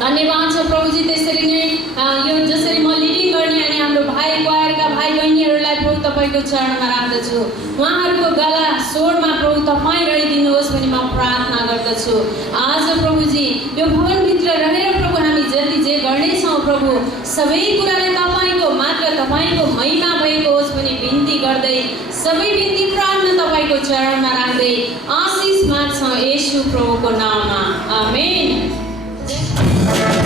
धन्यवाद छ प्रभुजी। त्यसरी नै यो जसरी म लिडिङ गर्ने अनि हाम्रो भाइ क्वायरका भाइ बहिनीहरूलाई प्रभु तपाईँको चरणमा राख्दछु। उहाँहरूको गला स्वरमा प्रभु तपाईँ रहिदिनुहोस् भनी म प्रार्थना गर्दछु। आज प्रभुजी यो भवनभित्र रहेर प्रभु हामी जति जे गर्नेछौँ प्रभु सबै कुराले तपाईँको मात्र तपाईँको महिमा भएको होस् भनी बिन्ती गर्दै सबै बिन्ती प्रार्थना तपाईँको चरणमा राख्दै आशिष माग्छौँ येशू प्रभुको नाममा, आमेन। Oh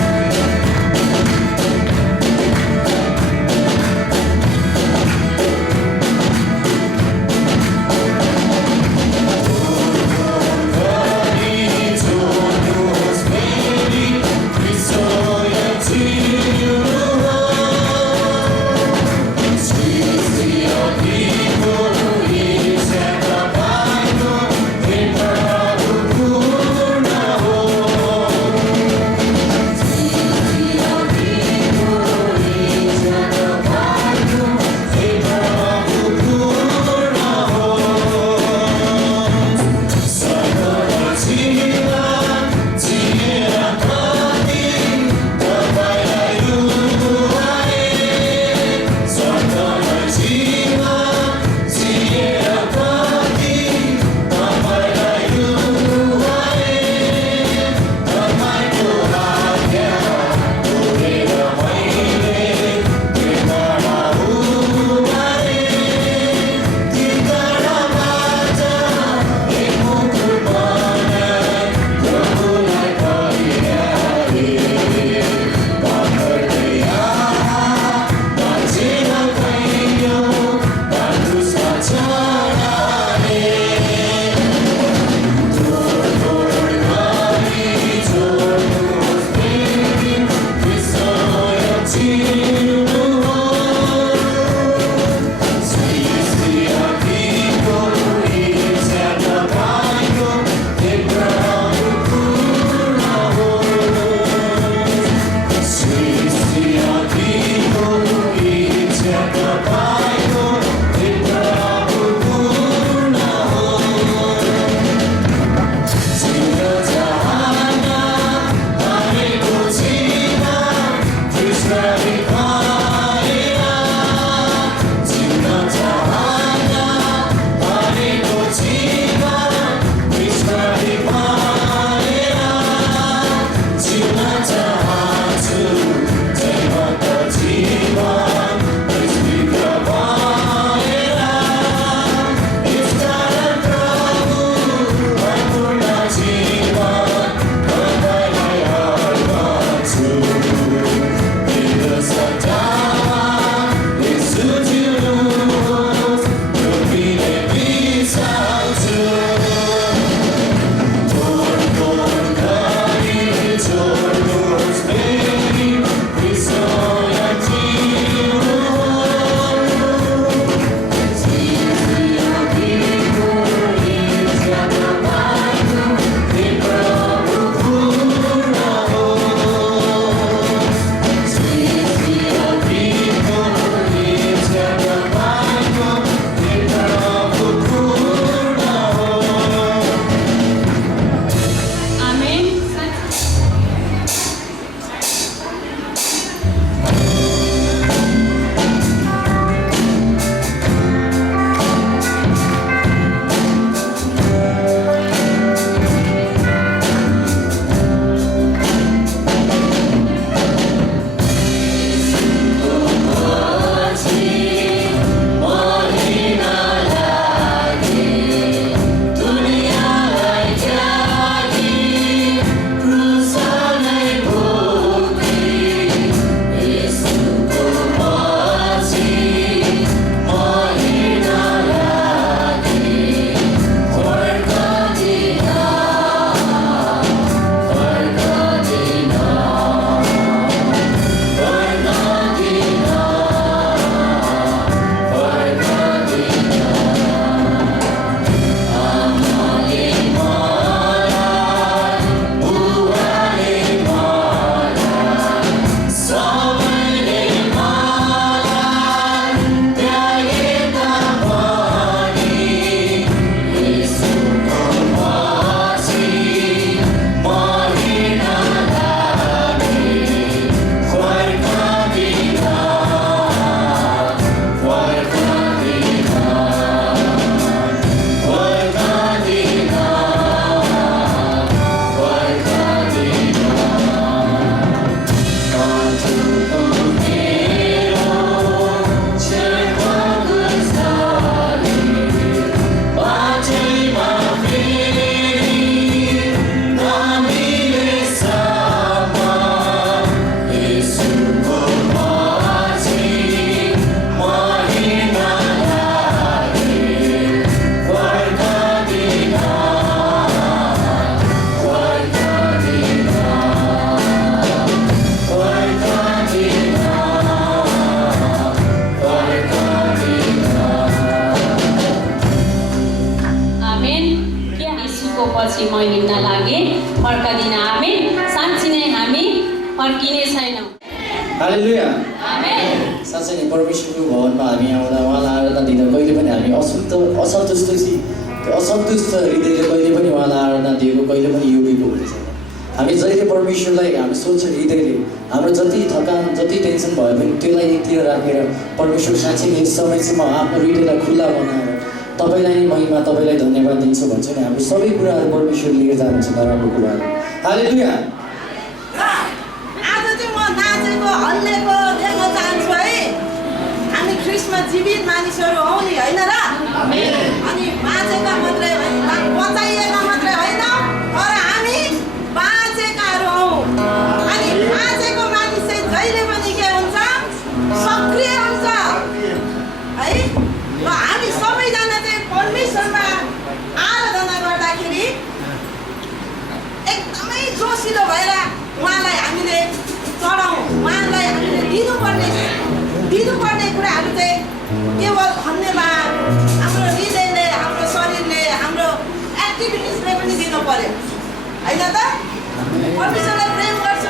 फर्कादिन आमेन साँच्ची नै हामी फर्किने छैनौँ हालेलुया आमेन साँच्चै नै परमेश्वरको भवनमा हामी आउँदा उहाँलाई आराधना दिँदा कहिले पनि हामी असन्तुष्ट हृदयले कहिले पनि उहाँलाई आराधना दिएको कहिले पनि योग्यको हुने छैन हामी जहिले परमेश्वरलाई हामी सोच्छ हृदयले हाम्रो जति थकान जति टेन्सन भए पनि त्यसलाई एकतिर राखेर परमेश्वर साँच्चै नै यस समयसम्म आफ्नो हृदयलाई खुल्ला बनाएर तपाईँलाई नै महिमा तपाईँलाई धन्यवाद दिन्छु भन्छ नि हाम्रो सबै कुराहरू परमेश्वर लिएर जानुहुन्छ नराम्रो कुराहरू हालेलुया आज चाहिँ म नाचेको हल्लेको देख्न चाहन्छु है हामी ख्रिस्टमा जीवित मानिसहरू हौ नि होइन र अनि बाँचेका मात्रै होइन बचाइएका मात्रै होइन तर हामी बाँचेकाहरू हौ अनि बाँचेको मानिस चाहिँ जहिले पनि के हुन्छ सक्रिय हुन्छ है र हामी सबैजना चाहिँ परमेश्वरमा आराधना गर्दाखेरि एकदमै जोसिलो भएर उहाँलाई हामीले चढाउँ उहाँलाई हामीले दिनुपर्ने कुराहरू चाहिँ केवल धन्यवाद हाम्रो हृदयले हाम्रो शरीरले हाम्रो एक्टिभिटिजले पनि दिनु पर्यो होइन त परमेश्वरलाई प्रेम गर्छु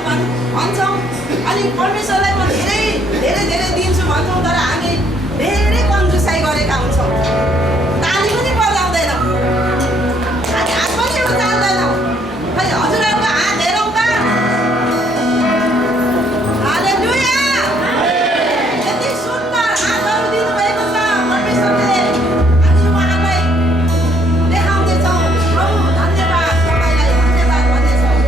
भन्छौँ अनि परमेश्वरलाई म धेरै धेरै धेरै दिन्छु भन्छौँ तर हामी धेरै कन्जुसाइ गरेका हुन्छौँ ताली पनि बजाउँदैनौँ हामी हात पनि उचाल्दैनौँ खै हजुरहरूको हात हेरौँ त हालेलुया यति सुन्दर हातहरू दिनुभएको छ परमेश्वरले हामी उहाँलाई देखाउँदैछौँ प्रभु धन्यवाद तपाईँलाई धन्यवाद भन्नेछौँ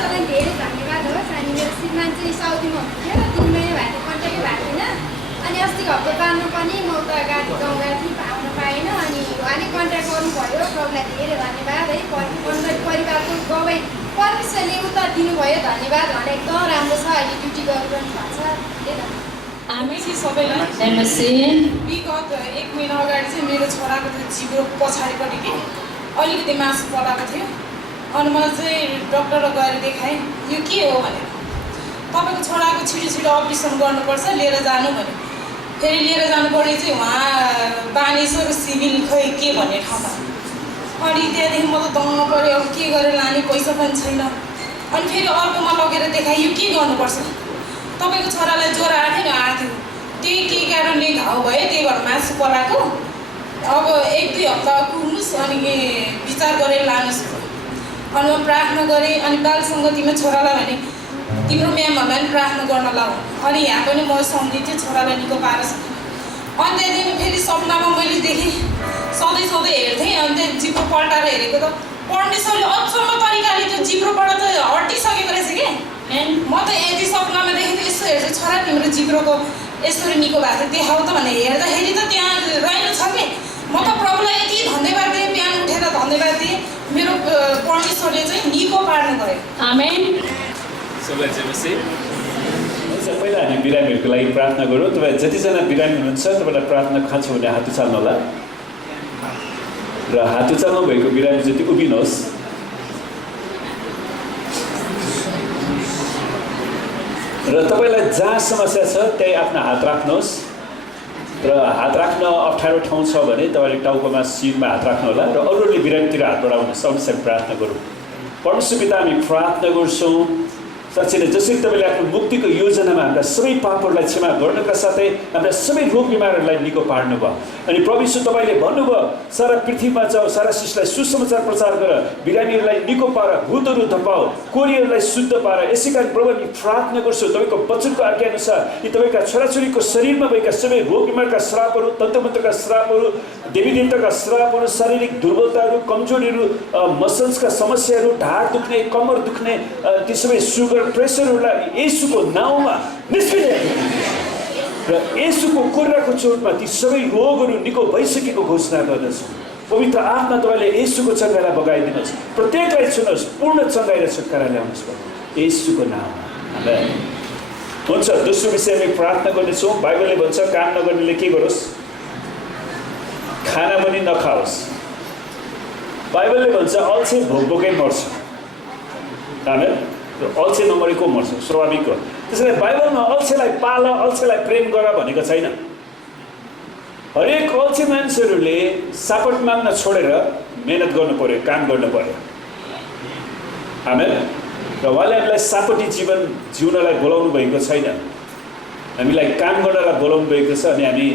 सबैलाई धेरै धन्यवाद होस्। अनि मेरो श्रीमान चाहिँ साउदीमा हुनुहुन्थ्यो र 3 महिना भएको कन्ट्याक्टै भएको थिएन। अनि अस्तिको हप्ता बाँड्नु पनि म उता गाडी गाउँ गएको थिएँ, आउन पाएन। अनि उहाँले कन्ट्याक्ट गर्नुभयो, प्रभुलाई धेरै धन्यवाद है। परिवारको गवाई परमेश्वरले उता दिनुभयो, धन्यवाद भने एकदम राम्रो छ। अहिले ड्युटी गरिरहनु भएको छ। हामी सबैलाई नमस्ते। विगत 1 महिना अगाडि चाहिँ मेरो छोराको त्यो जिब्रो पछाडिपट्टि के अलिकति मासु पलाएको थियो। अनि मलाई चाहिँ डक्टर गएर देखाएँ, यो के हो भनेर। तपाईँको छोराको छिटो अपरेसन गर्नुपर्छ, लिएर जानु भने। फेरि लिएर जानुपर्ने चाहिँ उहाँ बानेश्वर सिभिल खै के भन्ने ठाउँमा। अनि त्यहाँदेखि म त दङ्ग पऱ्यो, अब के गरेर लाने, पैसा पनि छैन। अनि फेरि अर्कोमा लगेर देखाएँ, यो के गर्नुपर्छ। तपाईँको छोरालाई ज्वरो आएको थियो, त्यही के कारणले घाउ भयो, त्यही भएर मासु पलाएको। अब 1-2 हप्ता कुर्नुहोस्, अनि विचार गरेर लानुहोस्। अनि म प्रार्थना गरेँ। अनि बाल सङ्गतिमा छोरालाई भने तिम्रो म्यामहरूलाई पनि प्रार्थना गर्न लाऊ। अनि यहाँ पनि म सम्झिन्थेँ छोरालाई निको पारोस्। अनि त्यहाँदेखि फेरि सपनामा मैले देखेँ, सधैँ हेर्थेँ। अनि त्यहाँ जिब्रो पल्टाएर हेरेको त परमेश्वरले अचम्म तरिकाले त्यो जिब्रोबाट त हटिसकेको रहेछ कि। म त यदि सपनामा देखेँ यस्तो हेर्छु, छोरा तिम्रो जिब्रोको यसरी निको भएको थियो, देखाउ त भने हेर्दाखेरि त त्यहाँ रहेको छ कि। म त प्रभुलाई यति धन्यवाद दिएँ, बिहान उठेर धन्यवाद दिएँ। मेरो परमेश्वरले चाहिँ निको पार्नु भयो। आमेन। पहिला हामी बिरामीहरूको लागि प्रार्थना गरौँ। तपाईँ जतिजना बिरामी हुनुहुन्छ तपाईँलाई प्रार्थना खाँच्छु भने हात उचाल्नु होला। र हात उचाल्नु भएको बिरामी जति उभिनुहोस्। र तपाईँलाई जहाँ समस्या छ त्यही आफ्नो हात राख्नुहोस्। र हात राख्न अप्ठ्यारो ठाउँ छ भने तपाईँले टाउकोमा शिरमा हात राख्नु होला। र अरूले बिरामीतिर हात बढाउनुहोस्। अनुसार प्रार्थना गरौँ। परमेश्वर पिता, हामी प्रार्थना गर्छौँ साँच्चै नै जसरी तपाईँले आफ्नो मुक्तिको योजनामा हाम्रा सबै पापहरूलाई क्षमा गर्नुका साथै हाम्रा सबै रोग बिमारहरूलाई निको पार्नुभयो। अनि प्रभु यीशु तपाईँले भन्नुभयो सारा पृथ्वीमा जाऊ, सारा शिशुलाई सुसमाचार प्रचार गर, बिरामीहरूलाई निको पार, भूतहरू धपाऊ, कोरीहरूलाई शुद्ध पार। यसै कारण प्रभु हामी प्रार्थना गर्छौँ तपाईँको वचनको आज्ञाअनुसार यी तपाईँका छोराछोरीको शरीरमा भएका सबै रोग बिमारका श्रापहरू, तन्त्रमन्त्रका श्रापहरू देवी देवताका श्रापहरू, शारीरिक दुर्बलताहरू, कमजोरीहरू, मसल्सका समस्याहरू, ढाड दुख्ने, कमर दुख्ने, ती सबै सुगर, प्रेसरहरूलाई येशूको नाउँमा निस्किने र येशूको कुराको चोटमा ती सबै रोगहरू निको भइसकेको घोषणा गर्दछु। पवित्र आत्मा तपाईँले येशूको चङ्गालाई बगाइदिनुहोस्, प्रत्येकलाई छुनुहोस्, पूर्ण चङ्गाइ र छुटकारा ल्याउनुहोस् येशूको नाममा। आमेन। हुन्छ, दोस्रो विषय हामी प्रार्थना गर्नेछौँ। बाइबलले भन्छ काम नगर्नेले के गरोस्? खाना पनि नखाओस्। बाइबलले भन्छ अल्छे भोक भोकै मर्छ। आमेन। अल्छे नमरेको मर्छ, स्वाभाविक हो। त्यसैले बाइबलमा अल्छेलाई पाल, अल्छेलाई प्रेम गर भनेको छैन। हरेक अल्छे मानिसहरूले सापट माग्न छोडेर मेहनत गर्नु पर्यो, काम गर्नु पर्यो। आमेन। र उहाँले हामीलाई सापटी जीवन जिउनलाई बोलाउनु भएको छैन, हामीलाई काम गर्नलाई बोलाउनु भएको छ। अनि हामी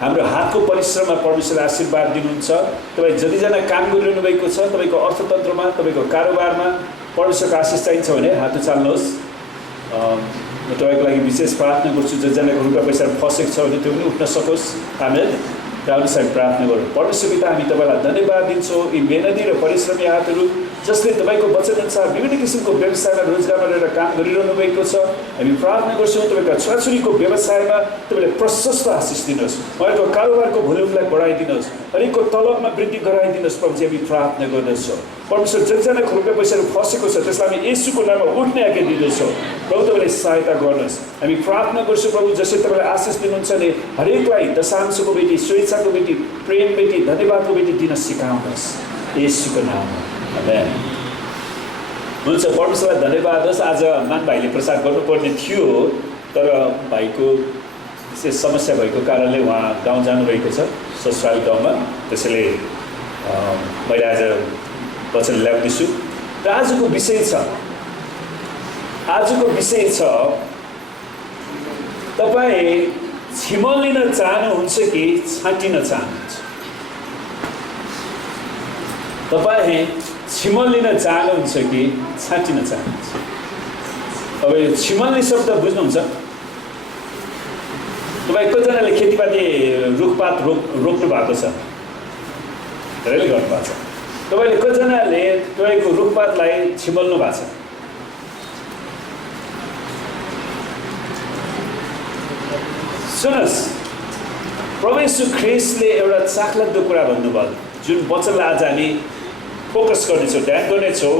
हाम्रो हातको परिश्रममा परमेश्वरले आशीर्वाद दिनुहुन्छ। तपाईँ जतिजना काम गरिरहनु भएको छ, तपाईँको अर्थतन्त्रमा, तपाईँको कारोबारमा परमेश्वरको आशिष चाहिन्छ भने हात उचाल्नुहोस्। म तपाईँको लागि विशेष प्रार्थना गर्छु। जतिजनाको रुपियाँ पैसा फसेको छ भने त्यो पनि उठ्न सकोस्। आमेन। र अनुसार प्रार्थना गरौँ। परमेश्वर पिता, हामी तपाईँलाई धन्यवाद दिन्छौँ यी मेहनती र परिश्रमी हातहरू जसले तपाईँको वचनअनुसार विभिन्न किसिमको व्यवसायमा रोजगारमा रहेर काम गरिरहनु भएको छ। हामी प्रार्थना गर्छौँ तपाईँका छोराछोरीको व्यवसायमा तपाईँले प्रशस्त आशिष दिनुहोस्, उहाँहरूको कारोबारको भोल्युमलाई बढाइदिनुहोस्, हरेकको तलबमा वृद्धि गराइदिनुहोस्। प्रभुजी हामी प्रार्थना गर्दछौँ। परमेश्वर जतिजनाको रुपियाँ पैसाहरू फसेको छ त्यसलाई हामी येशूको नाममा उठ्ने आज्ञा दिँदछौँ। प्रभु तपाईँले सहायता गर्नुहोस्। हामी प्रार्थना गर्छौँ प्रभु, जसरी तपाईँले आशिष दिनुहुन्छ नि हरेकलाई दशांशको बेटी, स्वेच्छाको बेटी, प्रेम बेटी, धन्यवादको बेटी दिन सिकाउनुहोस् येशूको नाममा। आमेन। हुन्छ, परमेश्वरलाई धन्यवाद होस्। आज मान भाइले प्रसाद गर्नुपर्ने थियो, तर भाइको विशेष समस्या भएको कारणले उहाँ गाउँ जानुभएको छ, ससुराली गाउँमा। त्यसैले मैले आज वचन ल्याउँदैछु। र आजको विषय छ तपाईँ छिमल लिन चाहनुहुन्छ कि छाँटिन चाहनुहुन्छ? तपाईँ छिमल लिन चाहनुहुन्छ कि छाँटिन चाहनुहुन्छ? अब यो छिमल्ने शब्द बुझ्नुहुन्छ? तपाईँ कतिजनाले खेतीपाती रुखपात रोप्नु भएको छ? धेरैले गर्नुभएको छ। तपाईँले कतिजनाले तपाईँको रुखपातलाई छिमल्नु भएको छ? सुन्नुहोस्, प्रभु येशू ख्रीष्टले एउटा चाखलाग्दो कुरा भन्नुभयो, जुन वचनलाई आज हामी फोकस गर्नेछौँ, ध्यान गर्नेछौँ।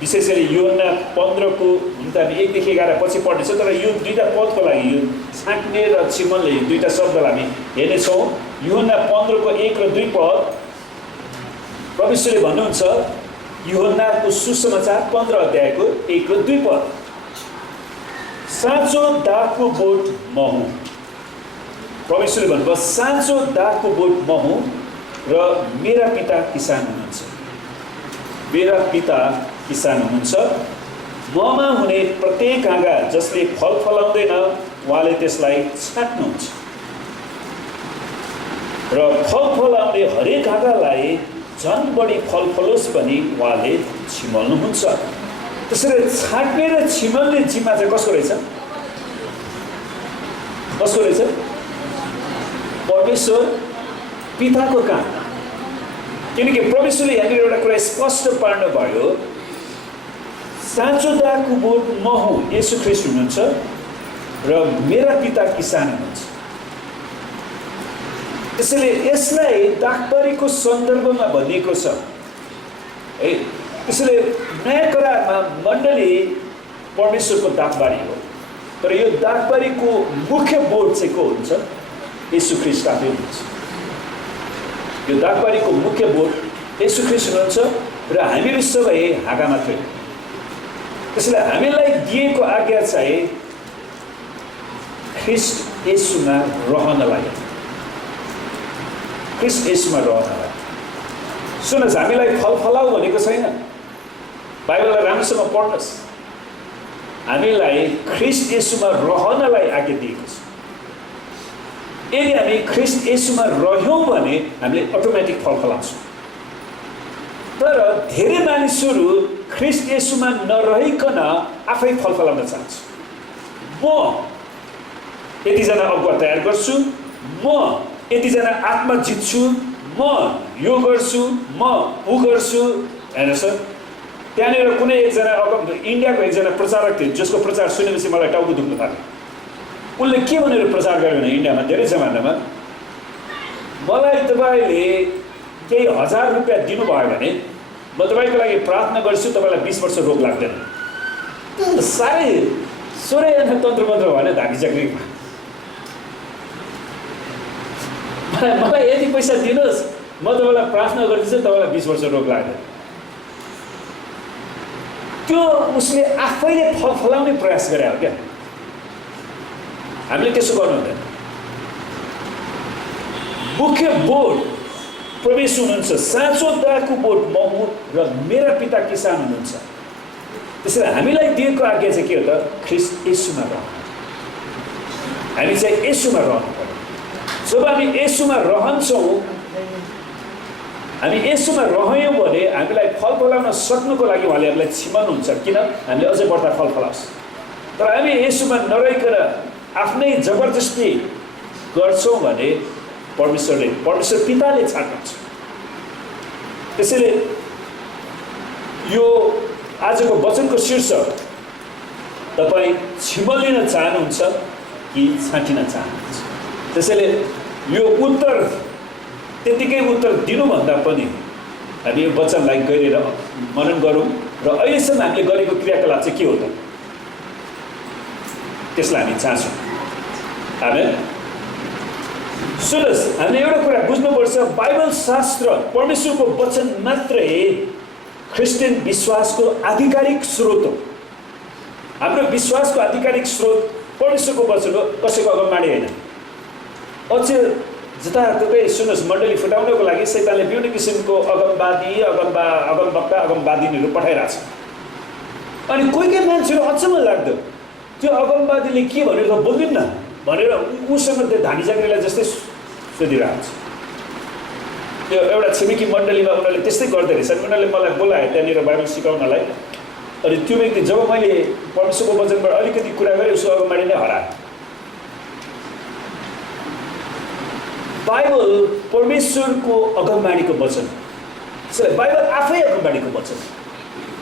विशेष गरी यूहन्ना 15को हुन त हामी 1 देखि 11 पछि पढ्नेछौँ, तर यो दुईटा पदको लागि, यो छाँट्ने र छिमल्ने दुईटा शब्दलाई हामी हेर्नेछौँ। यूहन्ना 15को 1 र 2 पद परमेश्वरले भन्नुहुन्छ, यूहन्नाको सुसमाचार 15 अध्यायको 1 र 2 पद, साँचो दागको बोट म हुँ। परमेश्वरले भन्नुभयो, साँचो दागको बोट म हुँ र मेरा पिता किसान हुनुहुन्छ। मेरा पिता किसान हुनुहुन्छ। ममा हुने प्रत्येक हाँगा जसले फल फलाउँदैन उहाँले त्यसलाई छाट्नुहुन्छ र फल फलाउने हरेक हाँगालाई झन् बढी फल फलोस् भनी उहाँले छिमल्नुहुन्छ। त्यसैले छाट्ने र छिमल्ने जिम्मा चाहिँ कसको रहेछ? कसको रहेछ? परमेश्वर पिताको काम। किनकि परमेश्वरले यहाँनिर एउटा कुरा स्पष्ट पार्नु भयो, साँचो दागको बोट म हुँ, येशू ख्रीष्ट हुनुहुन्छ र मेरा पिता किसान हुनुहुन्छ। त्यसैले यसलाई दागबारीको सन्दर्भमा भनिएको छ है। त्यसैले नयाँ करारमा मण्डली परमेश्वरको दागबारी हो, तर यो दागबारीको मुख्य बोट चाहिँ को हुन्छ? येशू ख्रीष्ट आफै हुनुहुन्छ। यो दागबारीको मुख्य बोट येशू ख्रीष्ट हुनुहुन्छ र हामीहरू सबै हाँगा मात्रै। त्यसैले हामीलाई दिएको आज्ञा चाहिँ ख्रीष्ट येशूमा रहनलाई, ख्रीष्ट येशूमा रहनलाई। सुन्नुहोस्, हामीलाई फल फलाऊ भनेको छैन। बाइबललाई राम्रोसँग पढ्नुहोस्। हामीलाई ख्रीष्ट येशूमा रहनलाई आज्ञा दिएको छ। यदि हामी ख्रीष्ट येशूमा रह्यौँ भने हामीले अटोमेटिक फल फलाउँछौँ। तर धेरै मानिसहरू ख्रीष्ट येशूमा नरहिकन आफै फल फलाउन चाहन्छ। म यतिजना अगुवा तयार गर्छु, म यतिजना आत्मा जित्छु, म यो गर्छु, म ऊ गर्छु। हेर्नुहोस् त, त्यहाँनिर कुनै एकजना इन्डियाको एकजना प्रचारक थियो जसको प्रचार सुनेपछि मलाई टाउको दुख्नु थाल्यो। उसले के भनेर प्रचार गर्यो भने इन्डियामा धेरै जमानामा, मलाई तपाईँले केही 1000 रुपियाँ दिनुभयो भने म तपाईँको लागि प्रार्थना गर्छु, तपाईँलाई 20 वर्ष रोग लाग्दैन। साह्रै सोह्रै तन्त्र मन्त्र भएन धामी चाक्रीमा। मलाई यति पैसा दिनुहोस्, म तपाईँलाई प्रार्थना गरिदिन्छु, तपाईँलाई 20 वर्ष रोग लाग्दैन। त्यो उसले आफैले फल फलाउने प्रयास गरे हो क्या। हामीले त्यसो गर्नु हुँदैन। मुख्य बोध प्रवेश हुनुहुन्छ, साँचो दाको बोध म हुँ र मेरा पिता किसान हुनुहुन्छ। त्यसैले हामीलाई दिएको आज्ञा चाहिँ के हो त? ख्रीष्ट येशूमा रहनु। हामी चाहिँ येशूमा रहनु पर्यो। जब हामी येशूमा रहन्छौँ, हामी येशूमा रह्यौँ भने हामीलाई फल फलाउन सक्नुको लागि उहाँले हामीलाई छिमाउनुहुन्छ, किन हामीले अझै बढ्ता फल फलाउँछ। तर हामी येशूमा नरहिकन आफ्नै जबरजस्ती गर्छौँ भने परमेश्वर पिताले छाड्नुहुन्छ। त्यसैले यो आजको वचनको शीर्षक, तपाईँ छिमलिन चाहनुहुन्छ कि छाँटिन चाहनुहुन्छ? त्यसैले यो उत्तर त्यतिकै उत्तर दिनुभन्दा पनि हामी यो वचनलाई गहिरेर मनन गरौँ र अहिलेसम्म हामीले गरेको क्रियाकलाप चाहिँ के हो त, त्यसलाई हामी चाहन्छौँ। आमेन। सुन्नुहोस्, हामीले एउटा कुरा बुझ्नुपर्छ, बाइबल शास्त्र परमेश्वरको वचन मात्रै क्रिस्चियन विश्वासको आधिकारिक स्रोत हो। हाम्रो विश्वासको आधिकारिक स्रोत परमेश्वरको वचन हो, कसैको अगमबाणी होइन। अझ जताततै सुन्नुहोस्, मण्डली फुटाउनको लागि शैतानले विभिन्न किसिमको अगमवादी, अगमवक्ता, अगमवादिनीहरू पठाइरहेको छ। अनि कोही कोही मान्छेहरू अचम्म लाग्दो, त्यो अगमवादीले के भनेर त बोल्दिन्न भनेर उसँग त्यो धामी जाग्रीलाई जस्तै सोधिरहेको छ। त्यो एउटा छिमेकी मण्डलीमा उनीहरूले त्यस्तै गर्दै रहेछन्। उनीहरूले मलाई बोलाए त्यहाँनिर बाइबल सिकाउनलाई। अनि त्यो व्यक्ति जब मैले परमेश्वरको वचनबाट अलिकति कुरा गरेँ, उसको अगमबाडी नै हरायो। बाइबल परमेश्वरको अगमबाडीको वचन, बाइबल आफै अगमबाडीको वचन।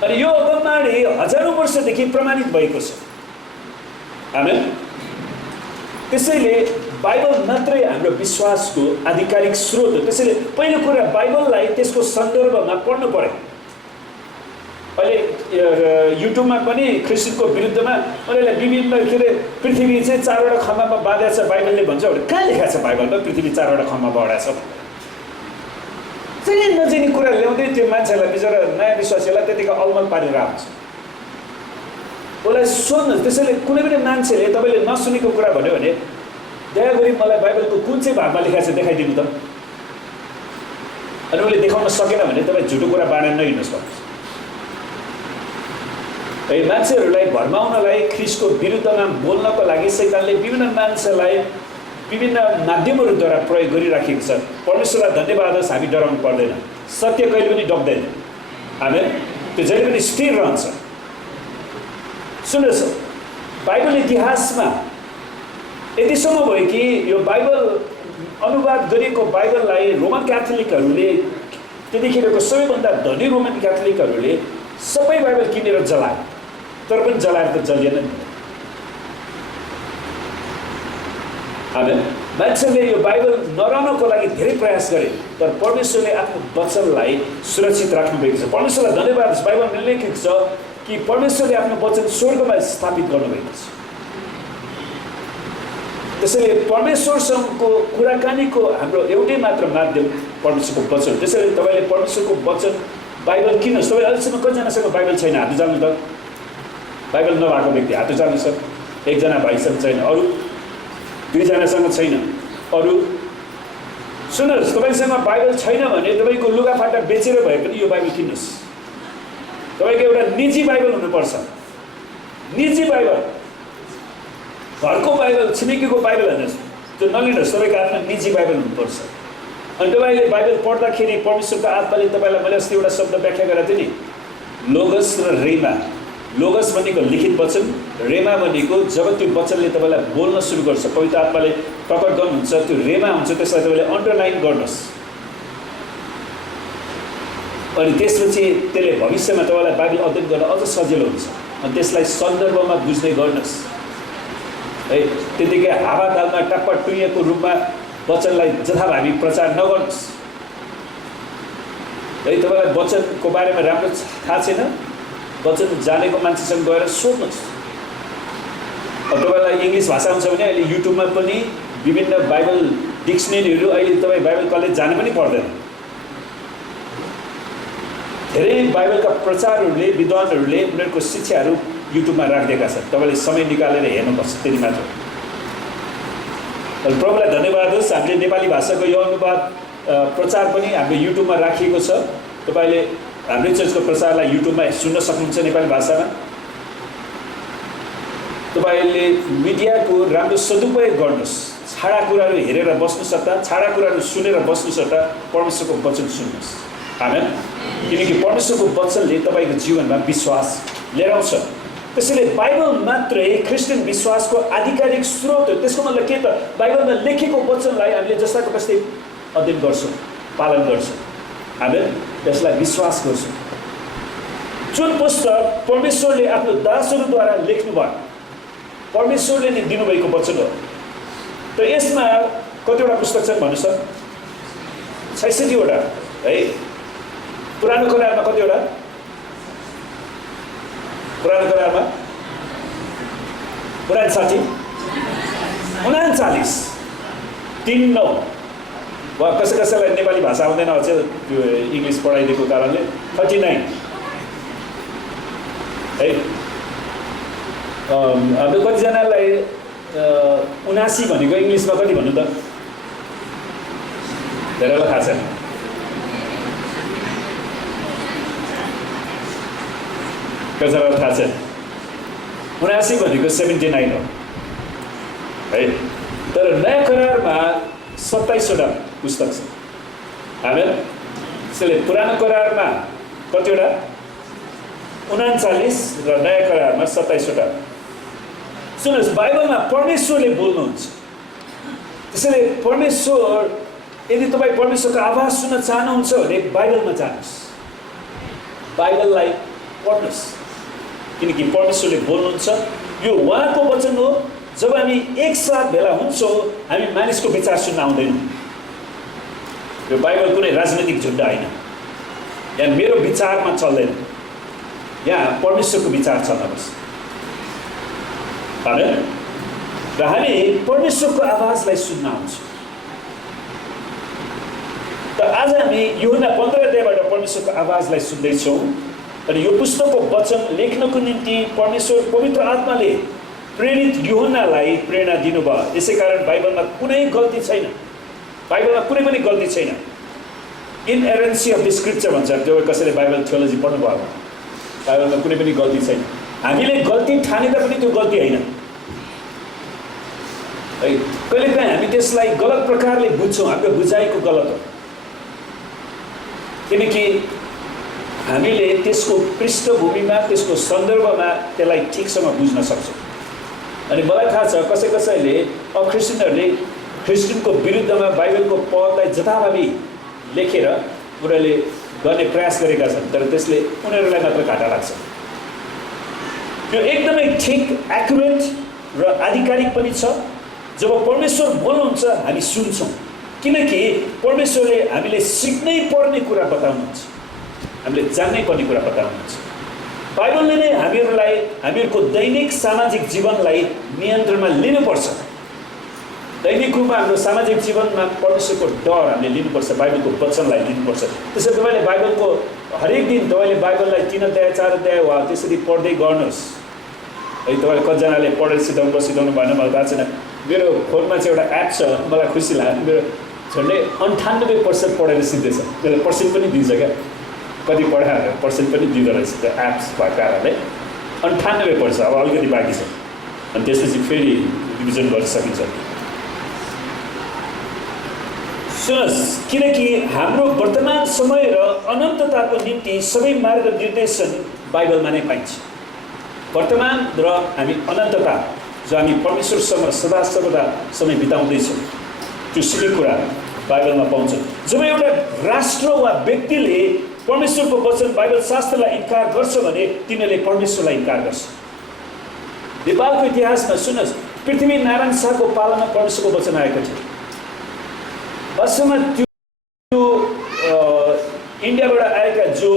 अनि यो अगमबाडी हजारौँ वर्षदेखि प्रमाणित भएको छ। आमेन। त्यसैले बाइबल मात्रै हाम्रो विश्वासको आधिकारिक स्रोत हो। त्यसैले पहिलो कुरा बाइबललाई त्यसको सन्दर्भमा पढ्नु पर्यो। अहिले युट्युबमा पनि ख्रिस्टको विरुद्धमा उनीहरूले विभिन्न के अरे पृथ्वी चाहिँ 4वटा खम्बामा बाँधेको छ बाइबलले भन्छ भने कहाँ लेखाएको छ बाइबलमा पृथ्वी 4वटा खम्बामा बाँडेको छ? चाहिँ नजिनी कुरा ल्याउँदै त्यो मान्छेहरूलाई बिचरा नयाँ विश्वासीलाई त्यतिको अलमल पारेर आउँछ। उसलाई सोध्नुहोस्। त्यसैले कुनै पनि मान्छेले तपाईँले नसुनेको कुरा भन्यो भने दया गरी मलाई बाइबलको कुन चाहिँ भागमा लेखाएको छ देखाइदिनु त। अनि उसले देखाउन सकेन भने तपाईँ झुटो कुरा बाँडेर नहिँड्नुहोस् भन्नुहोस्। मान्छेहरूलाई भरमाउनलाई, ख्रिस्टको विरुद्धमा बोल्नको लागि शैतानले विभिन्न मान्छेलाई विभिन्न माध्यमहरूद्वारा प्रयोग गरिराखेको छ। परमेश्वरलाई धन्यवाद होस्, हामी डराउनु पर्दैन। सत्य कहिले पनि डक्दैन। आमेन। त्यो जहिले पनि स्थिर रहन्छ। सुन्नुहोस्, बाइबल इतिहासमा यतिसम्म भयो कि यो बाइबल अनुवाद गरिएको बाइबललाई रोमन क्याथोलिकहरूले, त्यतिखेरको सबैभन्दा धनी रोमन क्याथोलिकहरूले सबै बाइबल किनेर जलाए। तर पनि जलाएर त जलिएन नि। आमेन। मान्छेले यो बाइबल नरहनको लागि धेरै प्रयास गरे, तर परमेश्वरले आफ्नो वचनलाई सुरक्षित राख्नुभएको छ। परमेश्वरलाई धन्यवाद होस्। बाइबलमा लेखेको छ कि परमेश्वरले आफ्नो वचन स्वर्गमा स्थापित गर्नुभएको छ। त्यसैले परमेश्वरसँगको कुराकानीको हाम्रो एउटै मात्र माध्यम परमेश्वरको वचन। त्यसैले तपाईँले परमेश्वरको वचन बाइबल किन्नुहोस्। तपाईँ अहिलेसम्म कतिजनासँग बाइबल छैन? हात उचाल्नु त। बाइबल नभएको व्यक्ति हात उचाल्नुहोस्। एकजना भाइसँग छैन, अरू 2जनासँग छैन, अरू। सुन्नुहोस्, तपाईँसँग बाइबल छैन भने तपाईँको लुगाफाटा बेचेर भए पनि यो बाइबल किन्नुहोस्। तपाईँको एउटा निजी बाइबल हुनुपर्छ। निजी बाइबल, घरको बाइबल, छिमेकीको बाइबल हेर्नुहोस्, त्यो नलिनुहोस्। तपाईँको आफ्नो निजी बाइबल हुनुपर्छ। अनि तपाईँले बाइबल पढ्दाखेरि परमेश्वरको आत्माले तपाईँलाई, मैले अस्ति एउटा शब्द व्याख्या गरेको थिएँ नि, लोगस र रेमा। लोगस भनेको लिखित वचन, रेमा भनेको जब त्यो वचनले तपाईँलाई बोल्न सुरु गर्छ, पवित्र आत्माले प्रकट गर्नुहुन्छ, त्यो रेमा हुन्छ, त्यसलाई तपाईँले अन्डरलाइन गर्नुहोस्। अनि त्यसपछि त्यसले भविष्यमा तपाईँलाई बाइबल अध्ययन गर्न अझ सजिलो हुन्छ। अनि त्यसलाई सन्दर्भमा बुझ्दै गर्नुहोस् है। त्यतिकै हावातालमा टप्पा टुइएको रूपमा वचनलाई जथाभावी प्रचार नगर्नुहोस् है। तपाईँलाई वचनको बारेमा राम्रो थाहा छैन, वचन जानेको मान्छेसँग गएर सोध्नुहोस्। अब तपाईँलाई इङ्ग्लिस भाषा हुन्छ भने अहिले युट्युबमा पनि विभिन्न बाइबल डिक्सनरीहरू, अहिले तपाईँ बाइबल कलेज जानु पनि पर्दैन। धेरै बाइबलका प्रचारहरूले, विद्वानहरूले उनीहरूको शिक्षाहरू युट्युबमा राखिदिएका छन्, तपाईँले समय निकालेर हेर्नुपर्छ, त्यति मात्र। प्रभुलाई धन्यवाद होस्, हामीले नेपाली भाषाको यो अनुवाद प्रचार पनि हाम्रो युट्युबमा राखिएको छ। तपाईँले हाम्रै चर्चको प्रचारलाई युट्युबमा सुन्न सक्नुहुन्छ नेपाली भाषामा। तपाईँले मिडियाको राम्रो सदुपयोग गर्नुहोस्। छाडा कुराहरू हेरेर बस्नु सट्टा, छाडा कुराहरू सुनेर बस्नु सट्टा परमेश्वरको वचन सुन्नुहोस्। आमेन। किनकि परमेश्वरको वचनले तपाईँको जीवनमा विश्वास लिएर आउँछ। त्यसैले बाइबल मात्रै क्रिस्चियन विश्वासको आधिकारिक स्रोत हो। त्यसको मतलब के त? बाइबलमा लेखेको वचनलाई हामीले जस्ताको त्यस्तै अध्ययन गर्छौँ, पालन गर्छौँ, हामीले त्यसलाई विश्वास गर्छौँ। जुन पुस्तक परमेश्वरले आफ्नो दासहरूद्वारा लेख्नुभयो, परमेश्वरले नै दिनुभएको वचन हो। त यसमा कतिवटा पुस्तक छन् भन्नुहोस् त? 66 वटा है। पुरानो करारमा कतिवटा? पुरानो करारमा 59, 3-9 वा कसैलाई नेपाली भाषा आउँदैन अझ त्यो इङ्ग्लिस पढाइदिएको कारणले 39 है। अब कतिजनालाई 79 भनेको इङ्ग्लिसमा कति भन्नु त? धेरैलाई थाहा छैन। कसैलाई थाहा छैन? 79 भनेको 79 हो है। तर नयाँ करारमा 27 वटा पुस्तक छ। हामी त्यसैले पुरानो करारमा कतिवटा? 39 र नयाँ करारमा 27 वटा। सुन्नुहोस्, बाइबलमा परमेश्वरले बोल्नुहुन्छ। त्यसैले परमेश्वर, यदि तपाईँ परमेश्वरको आवाज सुन्न चाहनुहुन्छ भने बाइबलमा जानुहोस्, बाइबललाई पढ्नुहोस्, किनकि परमेश्वरले बोल्नुहुन्छ। यो उहाँको वचन हो। जब हामी एकसाथ भेला हुन्छौँ, हामी मानिसको विचार सुन्न आउँदैनौँ। यो बाइबल कुनै राजनैतिक झुन्डा होइन। यहाँ मेरो विचारमा चल्दैन, यहाँ परमेश्वरको विचार चल्नुपर्छ। आमेन। र हामी परमेश्वरको आवाजलाई सुन्न आउँछौँ। त आज हामी यूहन्ना 15 अध्यायबाट परमेश्वरको आवाजलाई सुन्दैछौँ। अनि यो पुस्तकको वचन लेख्नको निम्ति परमेश्वर पवित्र आत्माले प्रेरित यूहन्नालाई प्रेरणा दिनुभयो। यसै कारण बाइबलमा कुनै गल्ती छैन, बाइबलमा कुनै पनि गल्ती छैन। इनएरेन्सी अफ द स्क्रिप्चर भन्छ। जब कसैले बाइबल थियोलोजी पढ्नुभयो, बाइबलमा कुनै पनि गल्ती छैन। हामीले गल्ती ठानेर पनि त्यो गल्ती होइन है। कहिलेकाहीँ हामी त्यसलाई गलत प्रकारले बुझ्छौँ, हाम्रो बुझाइको गलत हो। किनकि हामीले त्यसको पृष्ठभूमिमा, त्यसको सन्दर्भमा त्यसलाई ठिकसँग बुझ्न सक्छौँ। अनि मलाई थाहा छ कसैले अक्रिस्चियनहरूले क्रिस्चियनको विरुद्धमा बाइबलको पदलाई जथाभावी लेखेर उनीहरूले गर्ने प्रयास गरेका छन्, तर त्यसले उनीहरूलाई मात्र घाटा लाग्छ। यो एकदमै ठिक, एक्युरेट र आधिकारिक पनि छ। जब परमेश्वर बोल्नुहुन्छ हामी सुन्छौँ, किनकि परमेश्वरले हामीले सिक्नै पर्ने कुरा बताउनुहुन्छ, हामीले जान्नै पर्ने कुरा बताउनुहुन्छ। बाइबलले नै हामीहरूलाई हामीहरूको दैनिक सामाजिक जीवनलाई नियन्त्रणमा लिनुपर्छ। दैनिक रूपमा हाम्रो सामाजिक जीवनमा परमेश्वरको डर हामीले लिनुपर्छ, बाइबलको वचनलाई लिनुपर्छ। त्यसैले तपाईँले बाइबलको हरेक दिन तपाईँले बाइबललाई 3 अध्याय 4 अध्याय वा त्यसरी पढ्दै गर्नुहोस् है। तपाईँले कतिजनाले पढेर सिधाउनु भएन, मलाई थाहा छैन। मेरो फोनमा चाहिँ एउटा एप छ, मलाई खुसी लाग्यो। मेरो झन्डै 98% पढेर सिद्धेछ। त्यसले पर्सेन्ट पनि दिन्छ क्या, कति पढाएर पर्सेन्ट पनि दिँदो रहेछ त्यो एप्स भएको कारणले। 98%, अब अलिकति बाँकी छ। अनि त्यसपछि फेरि रिभिजन गर्न सकिन्छ। सुन्नुहोस्, किनकि हाम्रो वर्तमान समय र अनन्तताको निम्ति सबै मार्ग निर्देशन बाइबलमा नै पाइन्छ। वर्तमान र हामी अनन्तता जो हामी परमेश्वरसँग सदा सर्वदा समय बिताउँदैछौँ त्यो सबै कुरा बाइबलमा पाउँछ। जब एउटा राष्ट्र वा व्यक्तिले परमेश्वरको वचन बाइबल शास्त्रलाई इन्कार गर्छ भने तिनीहरूले परमेश्वरलाई इन्कार गर्छ। नेपालको इतिहासमा सुन्नुहोस्, पृथ्वी नारायण शाहको पालामा परमेश्वरको वचन आएको थियो। वास्तवमा त्यो इन्डियाबाट आएका जो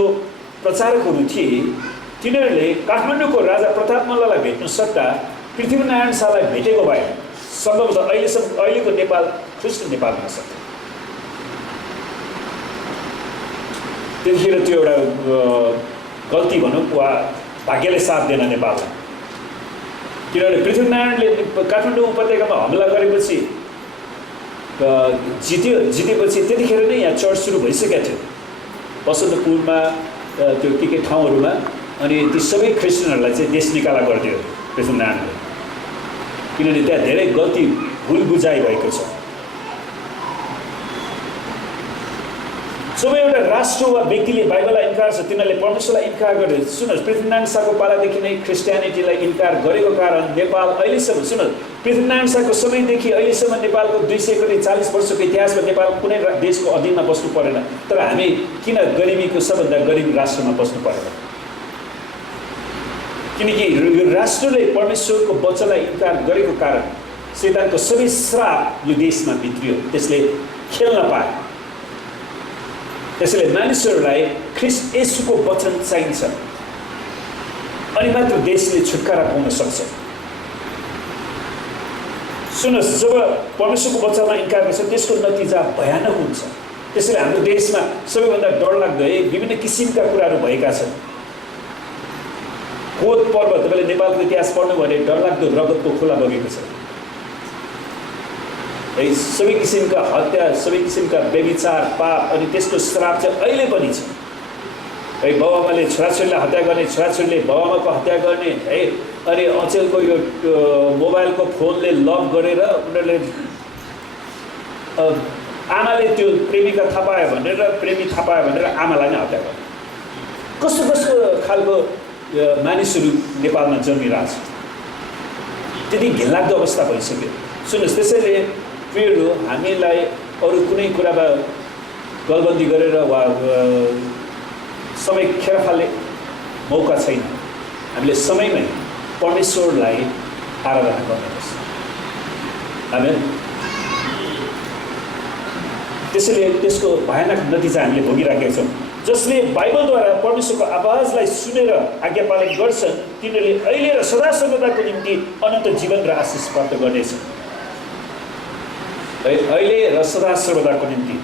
प्रचारकहरू थिए तिनीहरूले काठमाडौँको राजा प्रताप मल्ललाई भेट्नु सक्दा पृथ्वीनारायण शाहलाई भेटेको भए सम्भवतः अहिलेको नेपाल ख्रिस्ट नेपाल हुन सक्थ्यो। त्यतिखेर त्यो एउटा गल्ती भनौँ वा भाग्यले साथ दिएन नेपाललाई, किनभने पृथ्वीनारायणले काठमाडौँ उपत्यकामा हमला गरेपछि जितेपछि त्यतिखेर नै यहाँ चर्च सुरु भइसकेको थियो बसन्तपुरमा त्यो के ठाउँहरूमा। अनि ती सबै क्रिस्चियनहरूलाई चाहिँ देश निकाला गरिदियो पृथ्वीनारायणले, किनभने त्यहाँ धेरै गल्ती भुल बुझाइ भएको छ। सबै एउटा राष्ट्र वा व्यक्तिले बाइबललाई इन्कार छ, तिनीहरूले परमेश्वरलाई इन्कार गरे। सुन्नुहोस्, पृथ्वीनारायण शाहको पालादेखि नै क्रिस्टियानिटीलाई इन्कार गरेको कारण नेपाल अहिलेसम्म, सुन्नुहोस्, पृथ्वीनारायण शाहको समयदेखि अहिलेसम्म नेपालको 240 वर्षको इतिहासमा नेपाल कुनै देशको अधीनमा बस्नु परेन। तर हामी किन गरिबीको सबभन्दा गरिब राष्ट्रमा बस्नु परेन? किनकि यो राष्ट्रले परमेश्वरको वचनलाई इन्कार गरेको कारण शैतानको सबै श्राप यो देशमा भित्रियो, त्यसले खेल्न पाए। त्यसैले मानिसहरूलाई ख्रिस्ट येशूको वचन चाहिन्छ अनि मात्र देशले छुटकारा पाउन सक्छ। सुन्नुहोस्, जब परमेश्वरको वचनमा इन्कार गर्छ त्यसको नतिजा भयानक हुन्छ। त्यसैले हाम्रो देशमा सबैभन्दा डरलाग्दो विभिन्न किसिमका कुराहरू भएका छन्। कोद पर्व, तपाईँले नेपालको इतिहास पढ्नु भने डरलाग्दो रगतको खोला बगेको छ। सबै किसिमका हत्या, सबै किसिमका व्यभिचार, पाप अनि त्यसको श्राप चाहिँ अहिले पनि छ। बाबुआमाले छोराछोरीलाई हत्या गर्ने, छोराछोरीले बाबुआमाको हत्या गर्ने है। अनि अचेलको यो मोबाइलको फोनले लक गरेर उनीहरूले आमाले त्यो प्रेमिका थाहा पायो भनेर, प्रेमी थाहा पायो भनेर आमालाई नै हत्या गर्ने। कस्तो कस्तो खालको मानिसहरू नेपालमा जन्मिरहेछ, त्यति घिनलाग्दो अवस्था भइसक्यो। सुन्नुहोस्, त्यसैले प्रियहरू, हामीलाई अरू कुनै कुरामा गलबन्दी गरेर वा समय खेर फाल्ने मौका छैन। हामीले समयमै परमेश्वरलाई आराधना गर्नुपर्छ। आमेन। त्यसैले त्यसको भयानक नतिजा हामीले भोगिराखेका छौँ। जसले बाइबलद्वारा परमेश्वरको आवाजलाई सुनेर आज्ञा पालन गर्छन् तिनीहरूले अहिले र सदा सर्वदाको निम्ति अनन्त जीवन र आशिष प्राप्त गर्नेछन्। अहिले र सदा सर्वदाको निम्ति।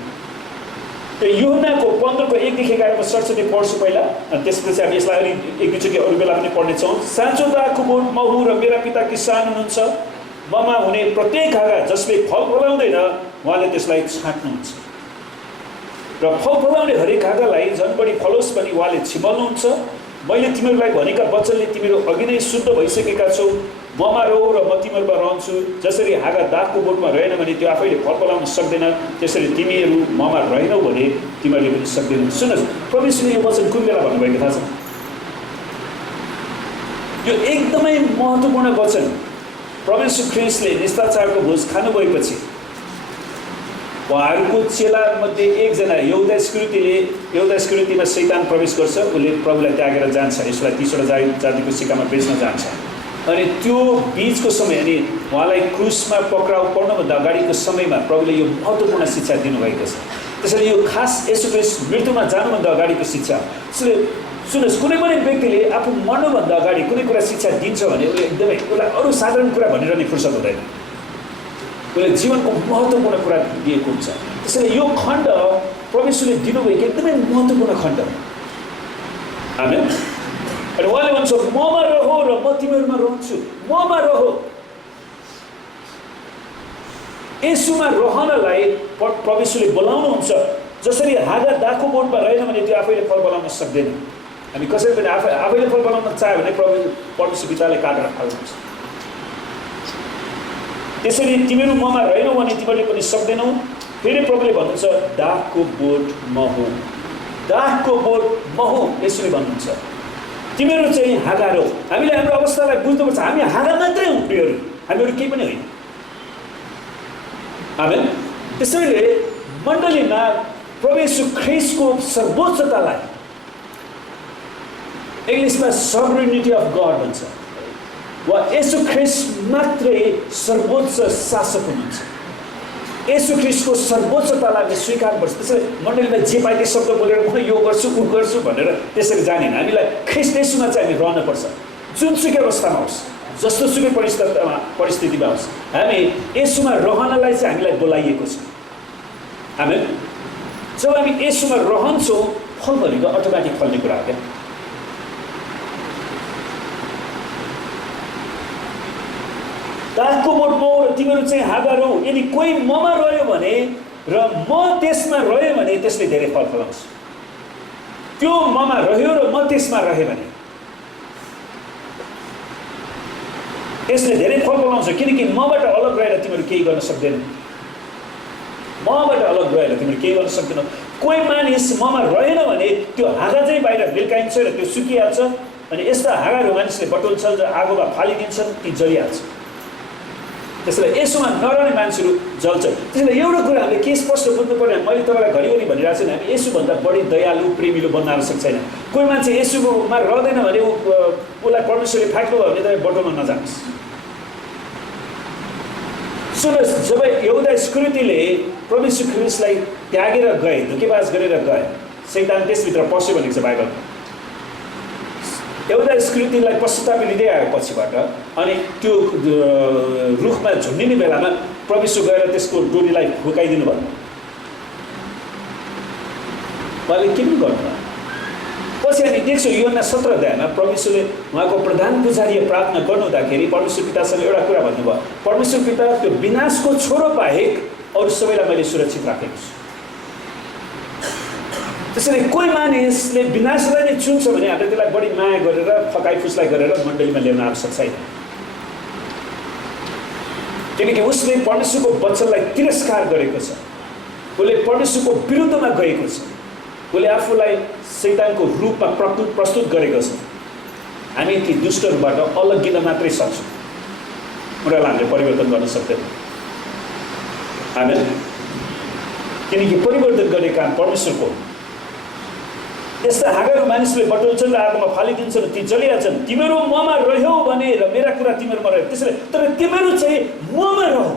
यूहन्नाको 15:1 11 सरस्वती पढ्छु पहिला, अनि त्यसपछि हामी यसलाई अलि एक दुईचोटि अरू बेला पनि पढ्नेछौँ। साँचो दाखको बोट म हुँ र मेरा पिता किसान हुनुहुन्छ। ममा हुने प्रत्येक हाँगा जसले फल फलाउँदैन उहाँले त्यसलाई छाट्नुहुन्छ र फल फलाउने हरेक हाँगालाई झन् बढी फलोस् पनि उहाँले छिमल्नुहुन्छ। मैले तिमीहरूलाई भनेका वचनले तिमीहरू अघि नै शुद्ध भइसकेका छौ। ममा रह र म तिमीहरूमा रहन्छु। जसरी हाँगा दागको बोटमा रहेन भने त्यो आफैले फल फलाउन सक्दैन, त्यसरी तिमीहरू ममा रहेनौ भने तिमीहरूले पनि सक्दैनौ। सुन्नुहोस्, परमेश्वरले यो वचन कुन बेला भन्नुभएको थाहा छ? यो एकदमै महत्त्वपूर्ण वचन। परमेश्वर ख्रिस्टले निस्ताचारको भोज खानु भएपछि उहाँहरूको चेलामध्ये एकजना यहुदा इस्करियोतीमा शैतान प्रवेश गर्छ। उसले प्रभुलाई त्यागेर जान्छ, यसलाई 30वटा जातिको सिक्कामा बेच्न जान्छ। अनि त्यो बीचको समय, अनि उहाँलाई क्रुसमा पक्राउ पर्नुभन्दा अगाडिको समयमा प्रभुले यो महत्त्वपूर्ण शिक्षा दिनुभएको छ। त्यसैले यो खास येशू ख्रिस्ट मृत्युमा जानुभन्दा अगाडिको शिक्षा। त्यसैले सुन्नुहोस्, कुनै पनि व्यक्तिले आफू मर्नुभन्दा अगाडि कुनै कुरा शिक्षा दिन्छ भने उसले एकदमै उसलाई अरू साधारण कुरा भनिरहने फुर्सद हुँदैन। उसले जीवनको महत्त्वपूर्ण कुरा दिएको हुन्छ। त्यसैले यो खण्ड परमेश्वरले दिनुभएको एकदमै महत्त्वपूर्ण खण्ड। आमेन। अनि उहाँले भन्छ ममा रह र म तिमीहरूमा रहन्छु। ममा रह। येशूमा रहनलाई परमेश्वरले बोलाउनुहुन्छ। जसरी हाँगा दाखको बोटमा रहेन भने त्यो आफैले फल फलाउन सक्दैन। हामी कसरी पनि आफैले फल फलाउन चाह्यो भने परमेश्वर पिताले काटेर फाल्नुहुन्छ। त्यसरी तिमीहरू ममा रहेनौ भने तिमीहरूले पनि सक्दैनौ। फेरि प्रभुले भन्नुहुन्छ दाखको बोट म हुँ। दाखको बोट म हुँ, यसरी भन्नुहुन्छ। तिमीहरू चाहिँ हाँगा हो। हामीले हाम्रो अवस्थालाई बुझ्नुपर्छ, हामी हाँगा मात्रै हौँ प्रियहरू, हामीहरू केही पनि होइन। आमेन। त्यसैले मण्डलीमा प्रभु येशू ख्रीष्टको सर्वोच्चतालाई इङ्ग्लिसमा सबरिनिटी अफ गड भन्छ, वा येशू ख्रीष्ट मात्रै सर्वोच्च शासक हुनुहुन्छ। येशू ख्रीष्टको सर्वोच्चतालाई हामी स्वीकार गर्छ। त्यसैले मण्डलीमा जे पाए त्यो शब्द बोलेर म यो गर्छु ऊ गर्छु भनेर त्यसरी जानेन। हामीलाई ख्रीष्ट येशूमा चाहिँ हामी रहनुपर्छ, जुनसुकै अवस्थामा होस्, जस्तोसुकै परिस्थितिमा होस्, हामी येशूमा रहनलाई चाहिँ हामीलाई बोलाइएको छ। आमेन। जब हामी येशूमा रहन्छौँ, फल भनेको अटोमेटिक फल्ने कुरा हो क्या। दागको बोट म र तिमीहरू चाहिँ हाँगाहरू हौ। यदि कोही ममा रह्यो भने र म त्यसमा रह्यो भने त्यसले धेरै फल फलाउँछ। त्यो ममा रह्यो र म त्यसमा रहेँ भने यसले धेरै फल फलाउँछ, किनकि मबाट अलग रहेर तिमीहरू केही गर्न सक्दैन। मबाट अलग रहेर तिमीहरू केही गर्न सक्दैनौ। कोही मानिस ममा रहेन भने त्यो हाँगा चाहिँ बाहिर बेलकाइन्छ र त्यो सुकिहाल्छ। अनि यस्ता हाँगाहरू मानिसले बटुल्छन् र आगोमा फालिदिन्छन्, ती जलिहाल्छ। त्यसैले यसोमा नरहने मान्छेहरू जल्छ। त्यसैले एउटा कुरा हामीले के स्पष्ट बुझ्नु पर्ने, मैले तपाईँलाई घरिघरि भनिरहेको छु, हामी यसोभन्दा बढी दयालु प्रेमिलो बन्न आवश्यक छैन। कोही मान्छे यसोमा रहँदैन भने उसलाई परमेश्वरले फ्याँक्नु भयो भने तपाईँ बटोमा नजानुहोस्। सुन्नुहोस्, जब यहुदा इस्करियोतीले प्रभु यीशु ख्रीष्टलाई त्यागेर गए, धोकेबाज गरेर गए, शैतान त्यसभित्र पस्यो भनेको छ बाइबलमा। यहुदा इस्करियोतीलाई पश्चाताप लिँदै आयो पछिबाट, अनि त्यो रुखमा झुन्डिने बेलामा प्रभु यीशु गएर त्यसको डोरीलाई फुकाइदिनु भयो। उहाँले के पनि गर्नुभयो। पछि हामी देख्छौँ यूहन्ना 17 अध्यायमा प्रभु यीशुले उहाँको प्रधान पुजारीले प्रार्थना गर्नुहुँदाखेरि परमेश्वर पितासँग एउटा कुरा भन्नुभयो, परमेश्वर पिता, त्यो विनाशको छोरो बाहेक अरू सबैलाई मैले सुरक्षित राखेको छु। त्यसैले कोही मानिसले विनाशलाई नै चुन्छ भने हामीले त्यसलाई बढी माया गरेर फकाइ फुसलाई गरेर मण्डलीमा ल्याउन आवश्यक छैन, किनकि उसले परमेश्वरको वचनलाई तिरस्कार गरेको छ। उसले परमेश्वरको विरुद्धमा गएको छ। उसले आफूलाई शैतानको रूपमा प्रस्तुत गरेको छ। हामी ती दुष्टहरूबाट अलग्गिन मात्रै सक्छौँ, उनीहरूलाई हामीले परिवर्तन गर्न सक्दैनौँ। आमेन। किनकि परिवर्तन गर्ने काम परमेश्वरको हो। यस्ता हाँगाहरू मानिसले बटुल्छन् र आगोमा फालिदिन्छन्, ती जलिहाल्छन्। तिमीहरू ममा रह्यौ भने र मेरा कुरा तिमीहरूमा रह्यो, त्यसैले तर तिमीहरू चाहिँ ममा रह।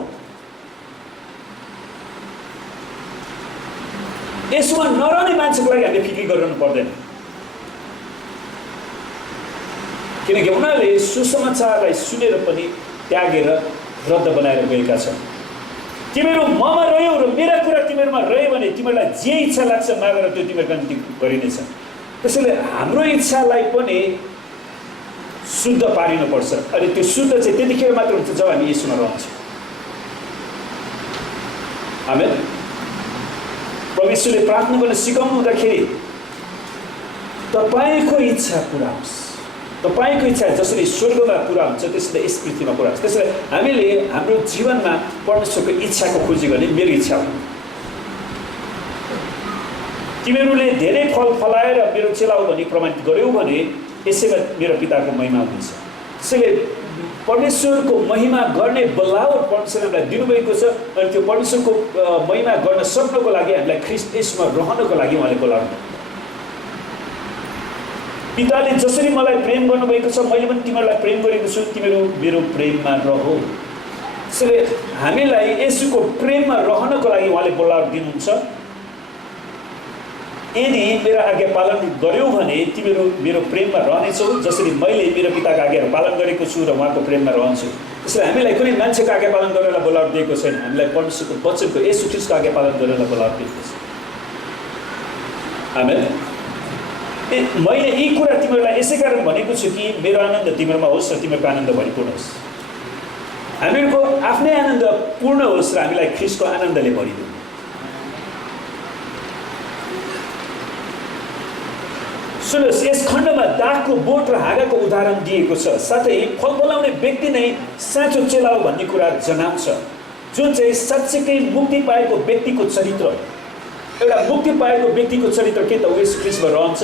यसमा नरहने मान्छेको लागि हामीले फिक्री गरिरहनु पर्दैन, किनकि उनीहरूले सुसमाचारलाई सुनेर पनि त्यागेर रद्द बनाएर गएका छन्। तिमीहरू ममा रह्यौ र मेरा कुरा तिमीहरूमा रह्यो भने तिमीहरूलाई जे इच्छा लाग्छ मागेर त्यो तिमीहरूको निम्ति गरिनेछ। त्यसैले हाम्रो इच्छालाई पनि शुद्ध पारिनुपर्छ। अनि त्यो शुद्ध चाहिँ त्यतिखेर मात्र हुन्छ जब हामी यसोमा रहन्छौँ। आमेन। प्रभु यीशुले प्रार्थना गर्न सिकाउनु हुँदाखेरि तपाईँको इच्छा पुरा होस्, तपाईँको इच्छा जसरी स्वर्गमा पुरा हुन्छ त्यसरी यस पृथ्वीमा पुरा हुन्छ। त्यसैले हामीले हाम्रो जीवनमा परमेश्वरको इच्छाको खोजी गर्ने मेरो इच्छा हो। तिमीहरूले धेरै फल फलाएर मेरो चेला हो भनी प्रमाणित गर्यौ भने यसैमा मेरो पिताको महिमा हुन्छ। त्यसैले परमेश्वरको महिमा गर्ने बलावट परमेश्वरले हामीलाई दिनुभएको छ। अनि त्यो परमेश्वरको महिमा गर्न सक्नको लागि हामीलाई ख्रीष्ट येशूमा रहनको लागि उहाँले बोलाउनु। पिताले जसरी मलाई प्रेम गर्नुभएको छ मैले पनि तिमीहरूलाई प्रेम गरेको छु, तिमीहरू मेरो प्रेममा रह। त्यसैले हामीलाई येशूको प्रेममा रहनको लागि उहाँले बोलावट दिनुहुन्छ। यदि मेरो आज्ञा पालन गर्यौ भने तिमीहरू मेरो प्रेममा रहनेछौ, जसरी मैले मेरो पिताको आज्ञाहरू पालन गरेको छु र उहाँको प्रेममा रहन्छु। त्यसैले हामीलाई कुनै मान्छेको आज्ञा पालन गर्नलाई बोलावट दिएको छैन, हामीलाई परमेश्वरको वचनको येशू ख्रीष्टको आज्ञा पालन गर्नलाई बोलावट दिएको छ। आमेन। मैले यी कुरा तिमीहरूलाई यसै कारण भनेको छु कि मेरो आनन्द तिमीहरूमा होस् र तिमीहरूको आनन्द भरिपूर्ण होस्। हामीहरूको आफ्नै आनन्द पूर्ण होस् र हामीलाई ख्रीष्टको आनन्दले भरिदियो। सुन्नुहोस्, यस खण्डमा दागको बोट र हाँगाको उदाहरण दिएको छ। साथै फल फलाउने व्यक्ति नै साँचो चेला हो भन्ने कुरा जनाउँछ, जुन चाहिँ साँच्चैकै मुक्ति पाएको व्यक्तिको चरित्र हो। एउटा मुक्ति पाएको व्यक्तिको चरित्र के त येशू ख्रीष्टमा रहन्छ,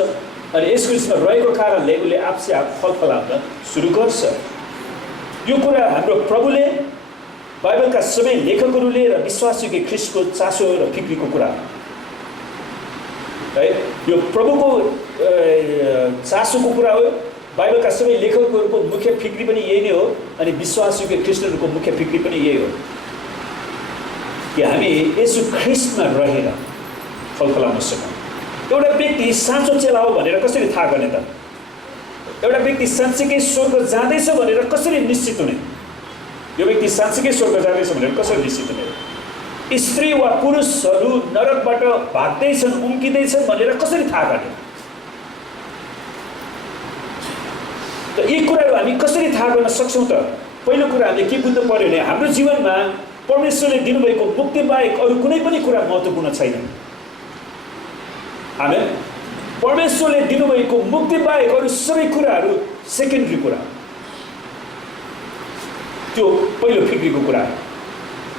अनि यस क्रिस्टमा रहेको कारणले उसले आफसे आफ फल फलाउन सुरु गर्छ। यो कुरा हाम्रो प्रभुले बाइबलका सबै लेखकहरूले र विश्वासयोग्य ख्रिस्टको चासो र फिक्रीको कुरा है। यो प्रभुको चासोको कुरा हो। बाइबलका सबै लेखकहरूको मुख्य फिक्री पनि यही नै हो अनि विश्वासयोग्य ख्रिस्टहरूको मुख्य फिक्री पनि यही हो कि हामी यसो ख्रिस्टमा रहेर फल फलाउन सकौँ। एउटा व्यक्ति साँचो चेला हो भनेर कसरी थाहा गर्ने त? एउटा व्यक्ति साँच्चीकै स्वर्ग जाँदैछ भनेर कसरी निश्चित हुने? यो व्यक्ति साँच्चीकै स्वर्ग जाँदैछ भनेर कसरी निश्चित हुने? स्त्री वा पुरुषहरू नरकबाट भाग्दैछन्, उम्किँदैछन् भनेर कसरी थाहा गर्ने? त यी कुराहरू हामी कसरी थाहा गर्न सक्छौँ त? पहिलो कुरा हामीले के बुझ्नु पर्यो भने हाम्रो जीवनमा परमेश्वरले दिनुभएको मुक्ति बाहेक अरू कुनै पनि कुरा महत्त्वपूर्ण छैन। आमेन। परमेश्वरले दिनुभएको मुक्ति बाहेक अरू सबै कुराहरू सेकेन्डरी कुरा। त्यो पहिलो फिक्रीको कुरा।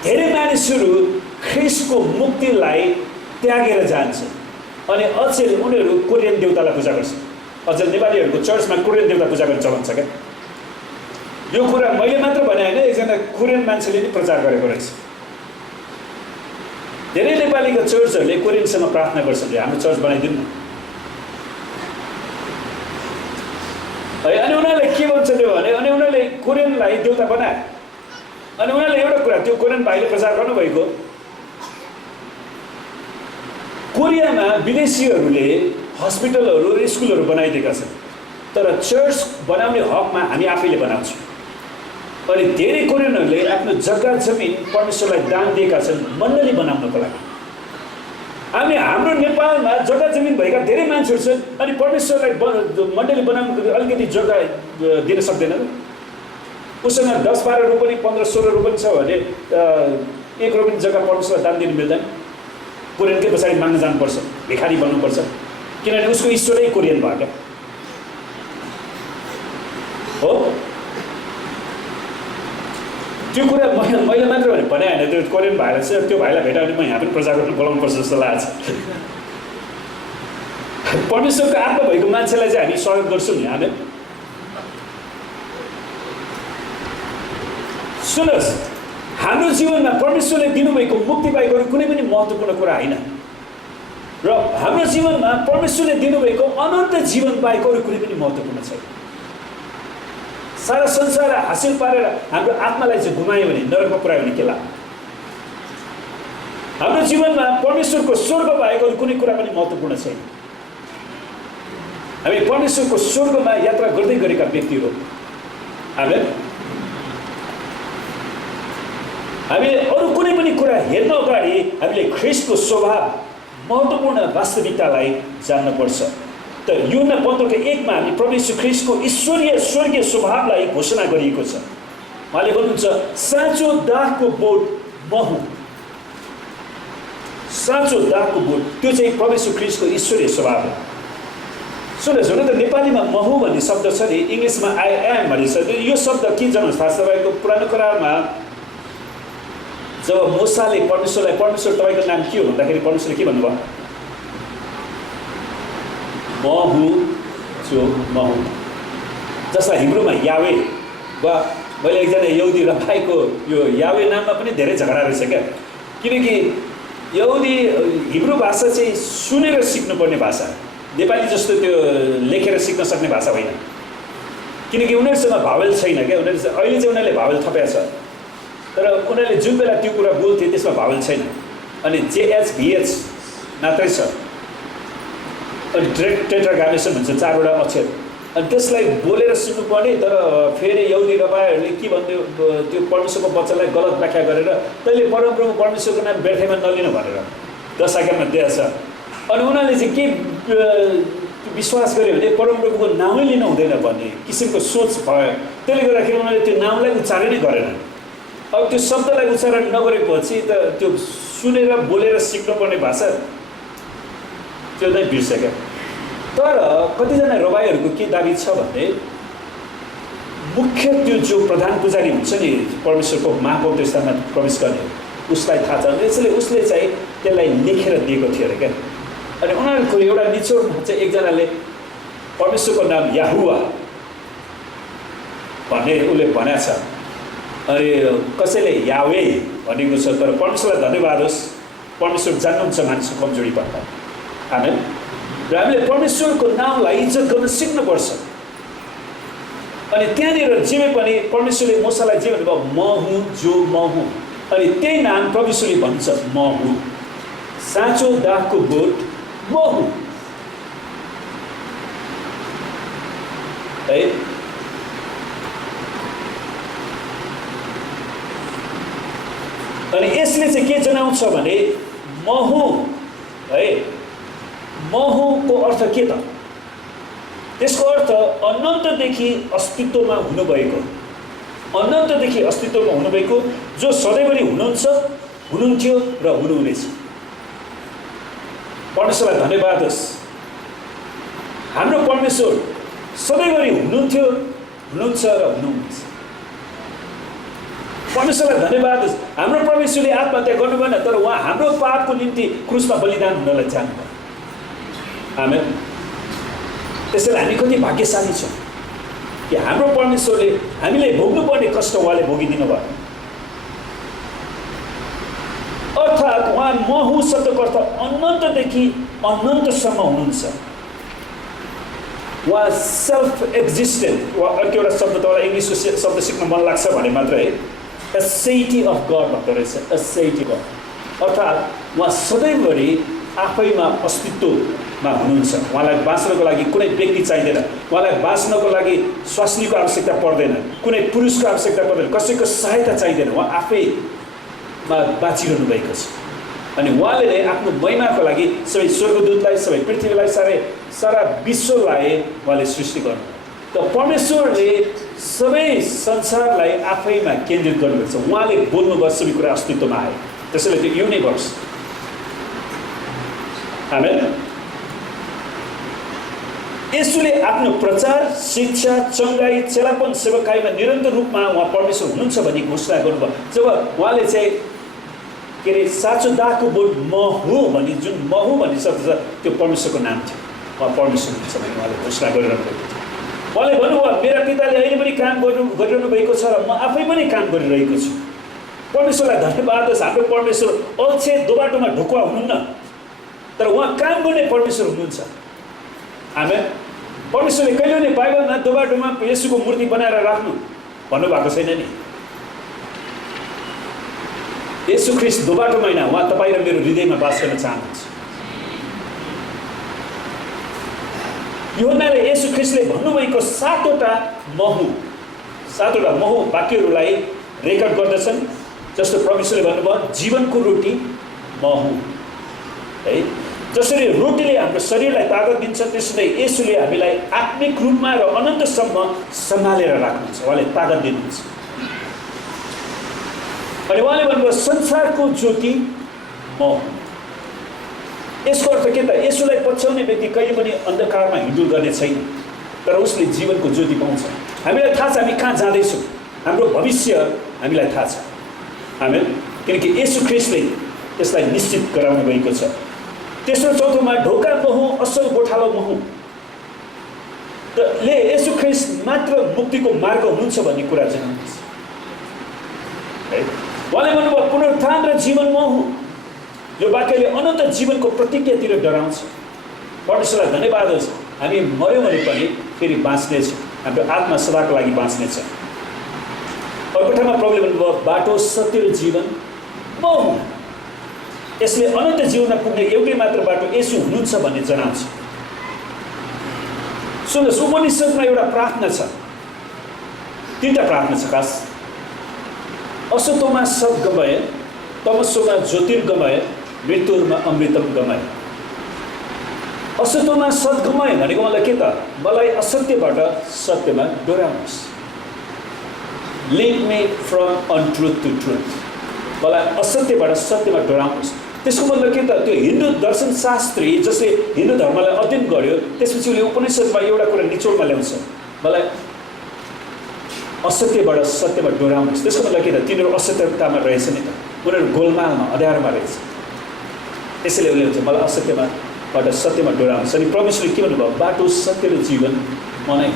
धेरै मानिसहरू ख्रिस्टको मुक्तिलाई त्यागेर जान्छन् अनि अचेल उनीहरू कोरियन देवतालाई पूजा गर्छन्। अचेल नेपालीहरूको चर्चमा कोरियन देवता पूजा गर्ने चलन छ क्या। यो कुरा मैले मात्र भने होइन, एकजना कोरियन मान्छेले नि प्रचार गरेको रहेछ। धेरै नेपालीको चर्चहरूले कोरियनसँग प्रार्थना गर्छन्, हाम्रो चर्च बनाइदिनु न है। अनि उनीहरूले के भन्छ त्यो भने अनि उनीहरूले कोरियनलाई देवता बनाए। अनि उनीहरूले एउटा कुरा त्यो कोरियन भाइले प्रचार गर्नुभएको, कोरियामा विदेशीहरूले हस्पिटलहरू र स्कुलहरू बनाइदिएका छन् तर चर्च बनाउने हकमा हामी आफैले बनाउँछौँ। अनि धेरै कोरियनहरूले आफ्नो जग्गा जमिन परमेश्वरलाई दान दिएका छन् मण्डली बनाउनको लागि। हाम्रो नेपालमा जग्गा जमिन भएका धेरै मान्छेहरू छन् अनि परमेश्वरलाई मण्डली बनाउनको अलिकति जग्गा दिन सक्दैन। उसँग 10-12 रुपैयाँ 15-16 रुपैयाँ छ भने 1 रुपैयाँ जग्गा परमेश्वरलाई दान दिनु मिल्दैन। कोरियनकै पछाडि माग्न जानुपर्छ, भिखारी बन्नुपर्छ, किनभने उसको ईश्वरै कोरियन भयो क्या हो। त्यो कुरा मैले मात्र भने होइन, त्यो कोरियन भाइलाई चाहिँ त्यो भाइलाई भेटायो भने म यहाँ पनि प्रचार गर्न बोलाउनुपर्छ जस्तो लाग्छ। परमेश्वरको आत्मा भएको मान्छेलाई चाहिँ हामी सहयोग गर्छौँ नि। हामी सुन्नुहोस्, हाम्रो जीवनमा परमेश्वरले दिनुभएको मुक्ति बाहेक अरू कुनै पनि महत्त्वपूर्ण कुरा होइन र हाम्रो जीवनमा परमेश्वरले दिनुभएको अनन्त जीवन बाहेक अरू कुनै पनि महत्त्वपूर्ण छैन। सारा संसार हासिल पारेर हाम्रो आत्मालाई चाहिँ गुमायो भने, नरकमा पुऱ्यायो भने के लाग्छ? हाम्रो जीवनमा परमेश्वरको स्वर्ग बाहेक अरू कुनै कुरा पनि महत्त्वपूर्ण छैन। हामी परमेश्वरको स्वर्गमा यात्रा गर्दै गरेका व्यक्तिहरू हो। हामीले अरू कुनै पनि कुरा हेर्न अगाडि हामीले ख्रिस्टको स्वभाव महत्त्वपूर्ण वास्तविकतालाई जान्नुपर्छ। त यूहन्ना 15:1 हामी प्रभु यीशु ख्रिस्टको ईश्वरीय स्वर्गीय स्वभावलाई घोषणा गरिएको छ। उहाँले भन्नुहुन्छ साँचो दागको बोट म हुँ। साँचो दागको बोट त्यो चाहिँ प्रभु यीशु ख्रिस्टको ईश्वरीय स्वभाव हो। सुन्नुहोस्, हुन त नेपालीमा म हुँ भन्ने शब्द छ नि, इङ्ग्लिसमा आई एम भन्ने छ। यो शब्द के जानुहोस् थाहा छ तपाईँको? पुरानो करारमा जब मूसाले परमेश्वरलाई परमेश्वर तपाईँको नाम के हो भन्दाखेरि परमेश्वरले के भन्नुभयो? म हुँ जो म हुँ। जसलाई हिब्रूमा यावे वा मैले एकजना यहुदी भाइको यो यावे नाममा पनि धेरै झगडा रहेछ क्या। किनकि यहुदी हिब्रू भाषा चाहिँ सुनेर सिक्नुपर्ने भाषा, नेपाली जस्तो त्यो लेखेर सिक्न सक्ने भाषा होइन। किनकि उनीहरूसँग भावेल छैन क्या। उनीहरू अहिले चाहिँ उनीहरूले भावेल थपेको छ तर उनीहरूले जुन बेला त्यो कुरा बोल्थे त्यसमा भावेल छैन। अनि JHVH मात्रै छ। अनि टेट्राग्रामेसन भन्छ 4वटा अक्षर। अनि त्यसलाई बोलेर सिक्नुपर्ने। तर फेरि यहुदी रबाहरूले के भन्थ्यो, त्यो परमेश्वरको वचनलाई गलत व्याख्या गरेर तैँले परमप्रभु परमेश्वरको नाम व्यर्थमा नलिनु भनेर 10 आज्ञामा दिएको छ। अनि उनीहरूले चाहिँ के विश्वास गर्यो भने परमप्रभुको नामै लिनु हुँदैन भन्ने किसिमको सोच भयो। त्यसले गर्दाखेरि उनीहरूले त्यो नामलाई उच्चारै नै गरेन। अब त्यो शब्दलाई उच्चारण नगरेपछि त त्यो सुनेर बोलेर सिक्नुपर्ने भाषा त्यो नै बिर्स्यो। तर कतिजना रबाईहरूको के दाबी छ भने मुख्य त्यो जो प्रधान पुजारी हुन्छ नि परमेश्वरको महापवित्र स्थानमा प्रवेश गर्ने उसलाई थाहा छ। त्यसैले उसले चाहिँ त्यसलाई लेखेर दिएको थियो अरे क्या। अनि उनीहरूको एउटा निचोडमा चाहिँ एकजनाले परमेश्वरको नाम याहुवा भन्ने उसले भनेको छ। अनि कसैले यावे भनेको छ, तर परमेश्वरलाई धन्यवाद होस्, परमेश्वर जान्नुहुन्छ मानिसको कमजोरी पर्दा। आमेन। र हामीले परमेश्वरको नामलाई इज्जत गर्न सिक्नुपर्छ। अनि त्यहाँनिर जेमै पनि परमेश्वरले मूसालाई जे भन्नुभयो, म हुँ जो म हुँ, अनि त्यही नाम परमेश्वरले भन्छ, म हुँ। साँचो दागको बोट म हुँ है। अनि यसले चाहिँ के जनाउँछ भने म हुँ है। म हुँको अर्थ के त? त्यसको अर्थ अनन्तदेखि अस्तित्वमा हुनुभएको, अनन्तदेखि अस्तित्वमा हुनुभएको, जो सधैँभरि हुनुहुन्छ, हुनुहुन्थ्यो र हुनुहुनेछ। परमेश्वरलाई धन्यवाद होस्। हाम्रो परमेश्वर सधैँभरि हुनुहुन्थ्यो, हुनुहुन्छ र हुनुहुनेछ। परमेश्वरलाई धन्यवाद होस्। हाम्रो परमेश्वरले आत्महत्या गर्नु भएन, तर उहाँ हाम्रो पापको निम्ति क्रुसमा बलिदान हुनलाई जानुभयो। आमेन। त्यसैले हामी कति भाग्यशाली छौँ कि हाम्रो परमेश्वरले हामीले भोग्नुपर्ने कष्ट उहाँले भोगिदिनु भयो। अर्थात् उहाँ म हुँ शब्दको अर्थ अनन्तदेखि अनन्तसम्म हुनुहुन्छ। उहाँ सेल्फ एक्जिस्टेन्ट, वा अर्को एउटा शब्द तपाईँलाई इङ्ग्लिसको शब्द सिक्न मन लाग्छ भने मात्र है, एसेटी अफ गड भन्दो रहेछ। एसेटी गड अर्थात् उहाँ सधैँभरि आफैमा अस्तित्वमा हुनुहुन्छ। उहाँलाई बाँच्नको लागि कुनै व्यक्ति चाहिँदैन, उहाँलाई बाँच्नको लागि स्वास्नीको आवश्यकता पर्दैन, कुनै पुरुषको आवश्यकता पर्दैन, कसैको सहायता चाहिँदैन। उहाँ आफैमा बाँचिरहनु भएको छ। अनि उहाँले आफ्नो महिमाको लागि सबै स्वर्गदूतलाई, सबै पृथ्वीलाई, सारा विश्वलाई उहाँले सृष्टि गर्नु। त परमेश्वरले सबै संसारलाई आफैमा केन्द्रित गर्नुभएको छ। उहाँले बोल्नुभयो, सबै कुरा अस्तित्वमा आयो। त्यसैले त्यो युनिभर्स। आमेन। यसुले आफ्नो प्रचार, शिक्षा, चङ्गाई, चेलापन, सेवकाईमा निरन्तर रूपमा उहाँ परमेश्वर हुनुहुन्छ भन्ने घोषणा गर्नुभयो। जब उहाँले चाहिँ के अरे साँचो दागको बोट म हुँ भन्ने, जुन म हुँ भन्ने शब्द छ, त्यो परमेश्वरको नाम थियो। उहाँ परमेश्वर हुनुहुन्छ भन्ने उहाँले घोषणा गरिरहनु भएको थियो। उहाँले भन्नुभयो, मेरा पिताले अहिले पनि काम गरिरहनु भएको छ र म आफै पनि काम गरिरहेको छु। परमेश्वरलाई धन्यवाद होस्। हाम्रो परमेश्वर अल्छे दोबाटोमा ढुकुवा हुनुहुन्न, तर उहाँ काम गर्ने परमेश्वर हुनुहुन्छ। आमेन। परमेश्वरले कहिले पनि बाइबलमा दोबाटोमा येशूको मूर्ति बनाएर राख्नु भन्नुभएको छैन नि। येशू ख्रीष्ट दोबाटोमा होइन, उहाँ तपाईँ र मेरो हृदयमा बास गर्न चाहनुहुन्छ। यूहन्नाले येशू ख्रीष्टले भन्नुभएको सातवटा म हुँ वाक्यहरूलाई रेकर्ड गर्दछन्। जस्तो परमेश्वरले भन्नुभयो, जीवनको रोटी म हुँ है। जसरी रोटीले हाम्रो शरीरलाई ताकत दिन्छ, त्यसरी येशूले हामीलाई आत्मिक रूपमा र अनन्तसम्म सम्हालेर राख्नुहुन्छ। उहाँले ताकत दिनुहुन्छ। अनि उहाँले भन्नुभयो, संसारको ज्योति म हुँ। यसको अर्थ के त? येशूलाई पछ्याउने व्यक्ति कहिले पनि अन्धकारमा हिँडुल गर्ने छैन, तर उसले जीवनको ज्योति पाउँछ। हामीलाई थाहा छ हामी कहाँ जाँदैछौँ, हाम्रो भविष्य हामीलाई थाहा छ। आमेन। किनकि येशू ख्रीष्टले त्यसलाई निश्चित गराउनु भएको छ। तेस्रो चौथोमा ढोका म हुँ, असल गोठालो म हुँ। ले येशू ख्रीष्ट मात्र मुक्तिको मार्ग हुनुहुन्छ भन्ने कुरा जनाउँछ है। उहाँले भन्नुभयो, पुनरुत्थान र जीवन म हुँ। यो वाक्यले अनन्त जीवनको प्रतिज्ञातिर डराउँछ। परमेश्वरलाई धन्यवाद होस्। हामी मर्यौँ भने पनि फेरि बाँच्नेछौँ, हाम्रो आत्मा सदाको लागि बाँच्नेछ। अर्को ठाउँमा प्रभुले भन्नुभयो, बाटो, सत्य र जीवन म हुँ। यसले अनन्त जीवनमा पुग्ने एउटै मात्र बाटो येशू हुनुहुन्छ भन्ने जनाउँछ। सुन्नुहोस्, उपनिषदमा एउटा प्रार्थना छ, तीनटा प्रार्थना छ खास। असतोमा सत गमय, तमसोमा ज्योतिर्गमय, मृत्युमा अमृतम गमय। असतोमा सत गमय भनेको मलाई के त? मलाई असत्यबाट सत्यमा डोराउनुहोस्। Lead me from untruth to truth. मलाई असत्यबाट सत्यमा डोराउनुहोस्। त्यसको मतलब के त? त्यो हिन्दू दर्शन शास्त्री जसले हिन्दू धर्मलाई अध्ययन गर्यो, त्यसपछि उसले उपनिषदमा एउटा कुरा निचोडमा ल्याउँछ, मलाई असत्यबाट सत्यमा डोराउनुहोस्। त्यसको मतलब के त? तिनीहरू असत्यतामा रहेछ नि त, उनीहरू गोलमालमा, अँध्यारोमा रहेछ। त्यसैले उसले भन्छ, मलाई असत्यमा बाट सत्यमा डोराउँछ। अनि परमेश्वरले के भन्नुभयो? बाटो सत्य र जीवन म नै।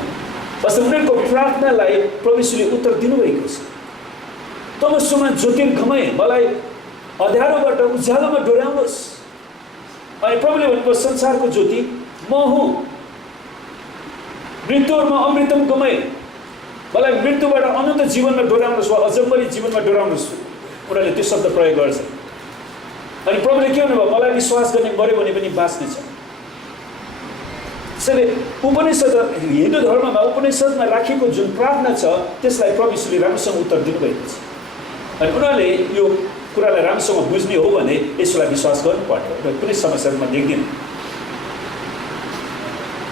बस उनीहरूको प्रार्थनालाई परमेश्वरले उत्तर दिनुभएको छ। तमसुमा ज्योतिर्गमय, मलाई अँध्यारोबाट उज्यालोमा डोराउनुहोस्। अनि प्रभुले भन्नुभयो संसारको ज्योति म हुँ। मृत्युमा अमृतम गमय, मलाई मृत्युबाट अनन्त जीवनमा डोराउनुहोस् वा अजम्बरी जीवनमा डोराउनुहोस्। उनीहरूले त्यो शब्द प्रयोग गर्छ। अनि प्रभुले के भन्नुभयो? मलाई विश्वास गर्ने मऱ्यो भने पनि बाँच्नेछ। त्यसैले उपनिषद, हिन्दू धर्ममा उपनिषदमा राखिएको जुन प्रार्थना छ त्यसलाई परमेश्वरले राम्रोसँग उत्तर दिनुभएको छ। अनि उनीहरूले यो कुरालाई राम्रोसँग बुझ्ने हो भने यसलाई विश्वास गर्नुपर्छ र कुनै समस्याहरू म देख्दिनँ।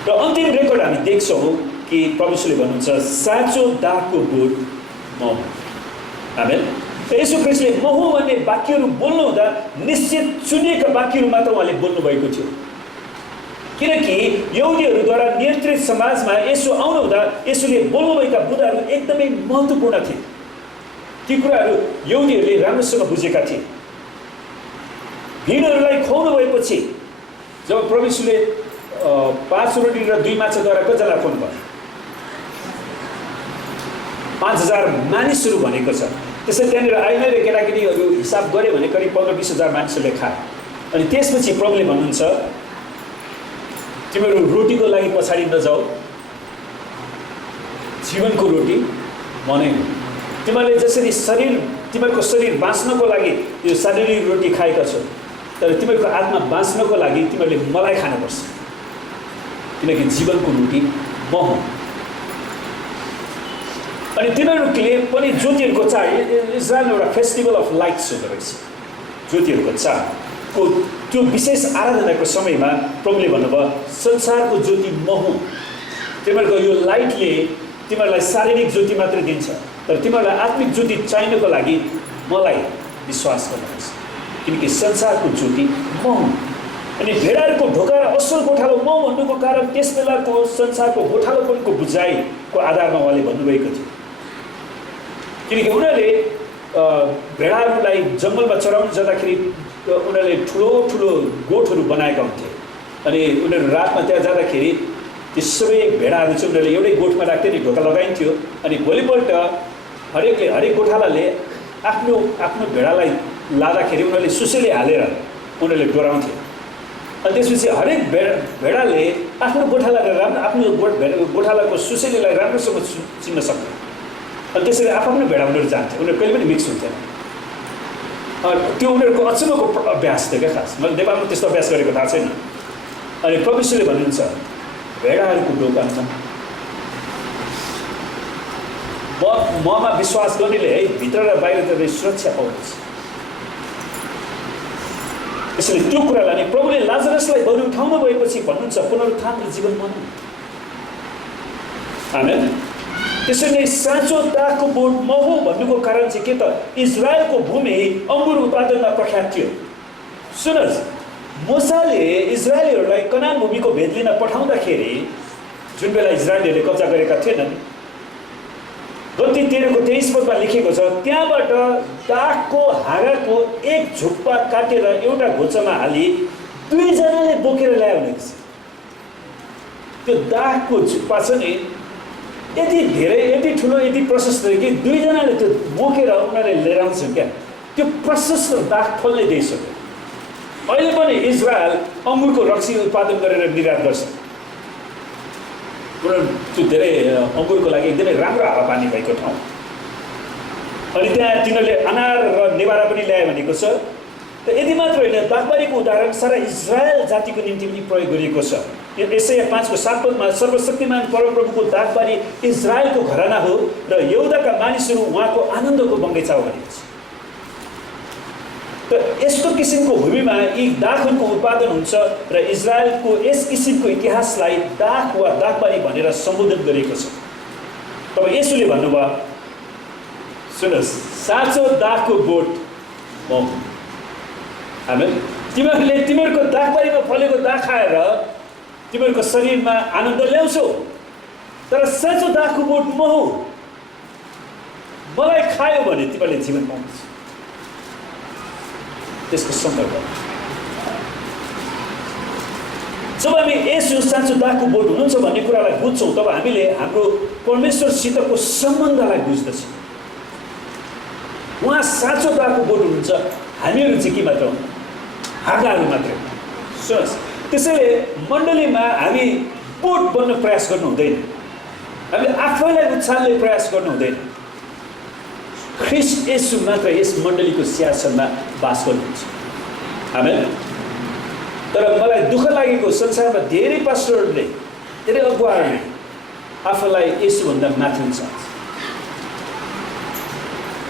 र अन्तिम रेकर्ड हामी देख्छौँ कि परमेश्वरले भन्नुहुन्छ साँचो दागको बोट म हुँ। आमेन। र यसो ख्रीष्टले म हुँ भन्ने वाक्यहरू बोल्नु हुँदा निश्चित चुनिएका वाक्यहरू मात्र उहाँले बोल्नुभएको थियो। किनकि यहुदीहरूद्वारा नियन्त्रित समाजमा यसो आउनु हुँदा यसोले बोल्नुभएका बुँदाहरू एकदमै महत्त्वपूर्ण थिए। ती कुराहरू यहुदीहरूले राम्रोसँग बुझेका थिए। भिडहरूलाई खुवाउनु भएपछि जब परमेश्वरले 5 रोटी र 2 माछाद्वारा कतिजना खुवाउनु भयो? 5000 मानिसहरू भनेको छ। त्यसैले त्यहाँनिर आइमाई र केटाकेटीहरू हिसाब गऱ्यो भने करिब 15-20 हजार मानिसहरूले खाए। अनि त्यसपछि प्रभुले भन्नुहुन्छ तिमीहरू रोटीको लागि पछाडि नजाऊ, जीवनको रोटी म नै हुँ। तिमीहरूले जसरी तिमीहरूको शरीर बाँच्नको लागि यो शारीरिक रोटी खाएका छौ, तर तिमीहरूको आत्मा बाँच्नको लागि तिमीहरूले मलाई खानुपर्छ, किनकि जीवनको रोटी म हुँ। अनि तिनीहरूले पनि ज्योतिहरूको चाड, इजरायलमा एउटा फेस्टिभल अफ लाइट्स हुँदो रहेछ। ज्योतिहरूको चाडको त्यो विशेष आराधनाको समयमा प्रभुले भन्नुभयो संसारको ज्योति म हुँ। तिमीहरूको यो लाइटले तिमीहरूलाई शारीरिक ज्योति मात्रै दिन्छ, तर तिमीहरूलाई आत्मिक ज्योति चाहिनको लागि मलाई विश्वास गर्नुपर्छ, किनकि संसारको ज्योति म हुँ। अनि भेडाहरूको ढोका र असल गोठालो म भन्नुको कारण त्यस बेलाको संसारको गोठालोपनको बुझाइको आधारमा उहाँले भन्नुभएको थियो। किनकि उनीहरूले भेडाहरूलाई जङ्गलमा चराउन जाँदाखेरि उनीहरूले ठुलो ठुलो गोठहरू बनाएका हुन्थे। अनि उनीहरू रातमा त्यहाँ जाँदाखेरि त्यो सबै भेडाहरू चाहिँ उनीहरूले एउटै गोठमा राख्थे नि, ढोका लगाइन्थ्यो। अनि भोलिपल्ट हरेक गोठालाले आफ्नो आफ्नो भेडालाई लाँदाखेरि उनीहरूले सुसेली हालेर उनीहरूले डोराउँथे। अनि त्यसपछि हरेक भेडाले आफ्नो गोठालालाई आफ्नो गोठालाको सुसेलीलाई राम्रोसँग चिन्न सक्ने। अनि त्यसरी आफ्नो भेडा उनीहरू जान्थे, उनीहरू कहिले पनि मिक्स हुन्थेन। त्यो उनीहरूको अचम्मको अभ्यास थियो क्या। खास मैले नेपालमा त्यस्तो अभ्यास गरेको थाहा छैन। अनि परमेश्वरले भन्नुहुन्छ भेडाहरूको ढोकामा ममा विश्वास गर्नेले है भित्र र बाहिर सुरक्षा पाउँछ। यसैले त्यो कुरालाई अनि प्रभुले लाजरसलाई बरु उठाउनु भएपछि भन्नुहुन्छ पुनरुत्थान र जीवन मन। आमेन। त्यसैले साँचो दागको बोट म हुँ भन्नुको कारण चाहिँ के त? इजरायलको भूमि अङ्गुर उत्पादनमा प्रख्यात थियो। सुन्नुहोस्, मूसाले इजरायलीहरूलाई कनान भूमिको भेद लिन पठाउँदाखेरि जुन बेला इजरायलीहरूले कब्जा गरेका थिएनन्, गन्ती 13:23 पदमा लेखेको छ त्यहाँबाट दागको हाँगाको एक झुप्पा काटेर एउटा घोचामा हाली 2 जनाले बोकेर ल्यायो भनेको छ। त्यो दागको झुप्पा छ नि यति धेरै, यति ठुलो, यति प्रशस्त कि 2 जनाले त्यो बोकेर उनीहरूले लिएर आउँछन् क्या। त्यो प्रशस्त दाग फल्ने देश हो। अहिले पनि इजरायल अङ्गुरको रक्सी उत्पादन गरेर निर्यात गर्छ। त्यो धेरै अङ्गुरको लागि एकदमै राम्रो हावापानी भएको ठाउँ। अनि त्यहाँ तिनीहरूले अनार र नेवारा पनि ल्यायो भनेको छ। त यति मात्र होइन, दागबारीको उदाहरण सारा इजरायल जातिको निम्ति पनि प्रयोग गरिएको छ। यसैया 5:7 पदमा सर्वशक्तिमान परमप्रभुको दागबारी इजरायलको घराना हो र यहुदाका मानिसहरू उहाँको आनन्दको बगैँचा हो भनेको छ। त यस्तो किसिमको भूमिमा यी दागहरूको उत्पादन हुन्छ र इजरायलको यस किसिमको इतिहासलाई दाग वा दागबारी भनेर सम्बोधन गरिएको छ। तब यसोले भन्नुभयो सुन्नुहोस् साँचो दागको बोट म हुँ। आमेन। तिमीहरूले तिमीहरूको दागबारीमा फलेको दाग खाएर तिमीहरूको शरीरमा आनन्द ल्याउँछौ, तर साँचो दागको बोट म हुँ। मलाई खायो भने तिमीहरूले जीवन पाउँछ। त्यसको सन्दर्भ जब हामी यसो साँचो दागको बोट हुनुहुन्छ भन्ने कुरालाई बुझ्छौँ तब हामीले हाम्रो परमेश्वरसितको सम्बन्धलाई बुझ्दछौँ। उहाँ साँचो दागको बोट हुनुहुन्छ, हामीहरू चाहिँ के मात्र हो, हाँगाहरू मात्रै। सुन्नुहोस्, त्यसैले मण्डलीमा हामी बोट बन्न प्रयास गर्नु हुँदैन, हामीले आफैलाई उछाल्ने प्रयास गर्नु हुँदैन। ख्रीष्ट येशू मात्र यस मण्डलीको सिंहासनमा बास गर्नुहुन्छ। आमेन। तर मलाई दुःख लागेको संसारमा धेरै पास्टरहरूले, धेरै अगुवाहरूले आफूलाई येशूभन्दा माथि हुन्छ।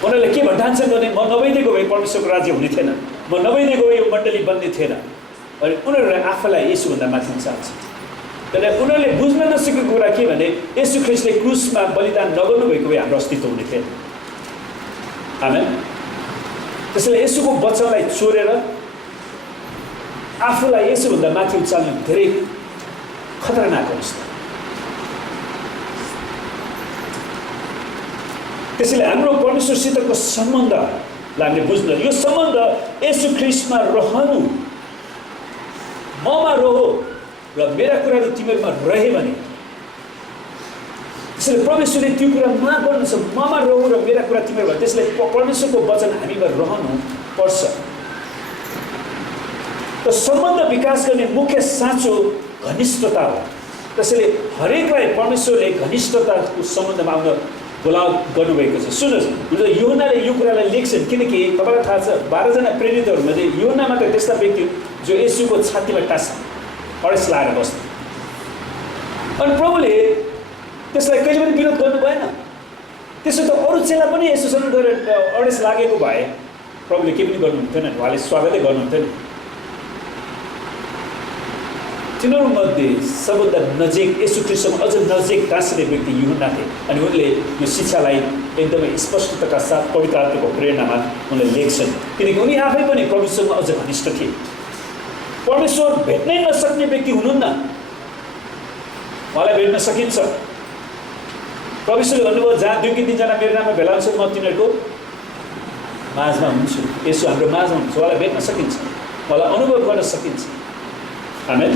उनीहरूले के भन्ठान्छन् भने म नभइदिएको भए परमेश्वरको राज्य हुने थिएन, म नभइदिएको भए यो मण्डली बन्ने थिएन। अनि उनीहरूले आफूलाई येशूभन्दा माथि हुन्छ। तर उनीहरूले बुझ्न नसकेको कुरा के भने येशू ख्रीष्टले क्रुसमा बलिदान नगर्नु भएको भए हाम्रो अस्तित्व हुने थिएन। आमेन। त्यसैले येशूको वचनलाई चोरेर आफूलाई यसोभन्दा माथि उचाल्नु धेरै खतरनाक अवस्था। त्यसैले हाम्रो परमेश्वरसितको सम्बन्धलाई हामीले बुझ्नु, यो सम्बन्ध येशू ख्रीष्टमा रहनु, ममा रहो र मेरा कुराहरू तिमीहरूमा रहे भने, त्यसैले परमेश्वरले त्यो कुरा मा गर्नुहुन्छ, ममा रहो र मेरा कुरा तिमीहरूमा, त्यसले परमेश्वरको वचन हामीमा रहनु पर्छ। त सम्बन्ध विकास गर्ने मुख्य साँचो घनिष्ठता हो। त्यसैले हरेकलाई परमेश्वरले घनिष्ठताको सम्बन्धमा आउन बोलाउ गर्नुभएको छ। सुन्नुहोस्, यूहन्नाले यो कुरालाई लेख्छन् किनकि तपाईँलाई थाहा छ 12 जना प्रेरितहरूमध्ये यूहन्ना मात्र त्यस्ता व्यक्ति जो येशूको छातीमा अडेस लाएर बस्थे। अनि प्रभुले त्यसलाई कहिले पनि विरोध गर्नु भएन। त्यसो त अरू चेला पनि येशूसँग गएर अडेस लागेको भए प्रभुले के पनि गर्नुहुन्थेन, उहाँले स्वागतै गर्नुहुन्थेन। तिनीहरूमध्ये सबभन्दा नजिक येशू ख्रीष्टसँग अझ नजिक टाँसिने व्यक्ति यूहन्ना थिए। अनि उनले यो शिक्षालाई एकदमै स्पष्टताका साथ पवित्र आत्माको प्रेरणामा उनले लेख्छन् किनकि उनी आफै पनि प्रभुसँग अझ घनिष्ठ थिए। परमेश्वर भेट्नै नसक्ने व्यक्ति हुनुहुन्न, उहाँलाई भेट्न सकिन्छ। परमेश्वरले भन्नुभयो जहाँ 2 कि 3 जना मेरो नाममा भेला हुन्छ म तिनीहरूको माझमा हुन्छु। यसो हाम्रो माझमा हुन्छ, उहाँलाई भेट्न सकिन्छ, उहाँलाई अनुभव गर्न सकिन्छ। आमेन।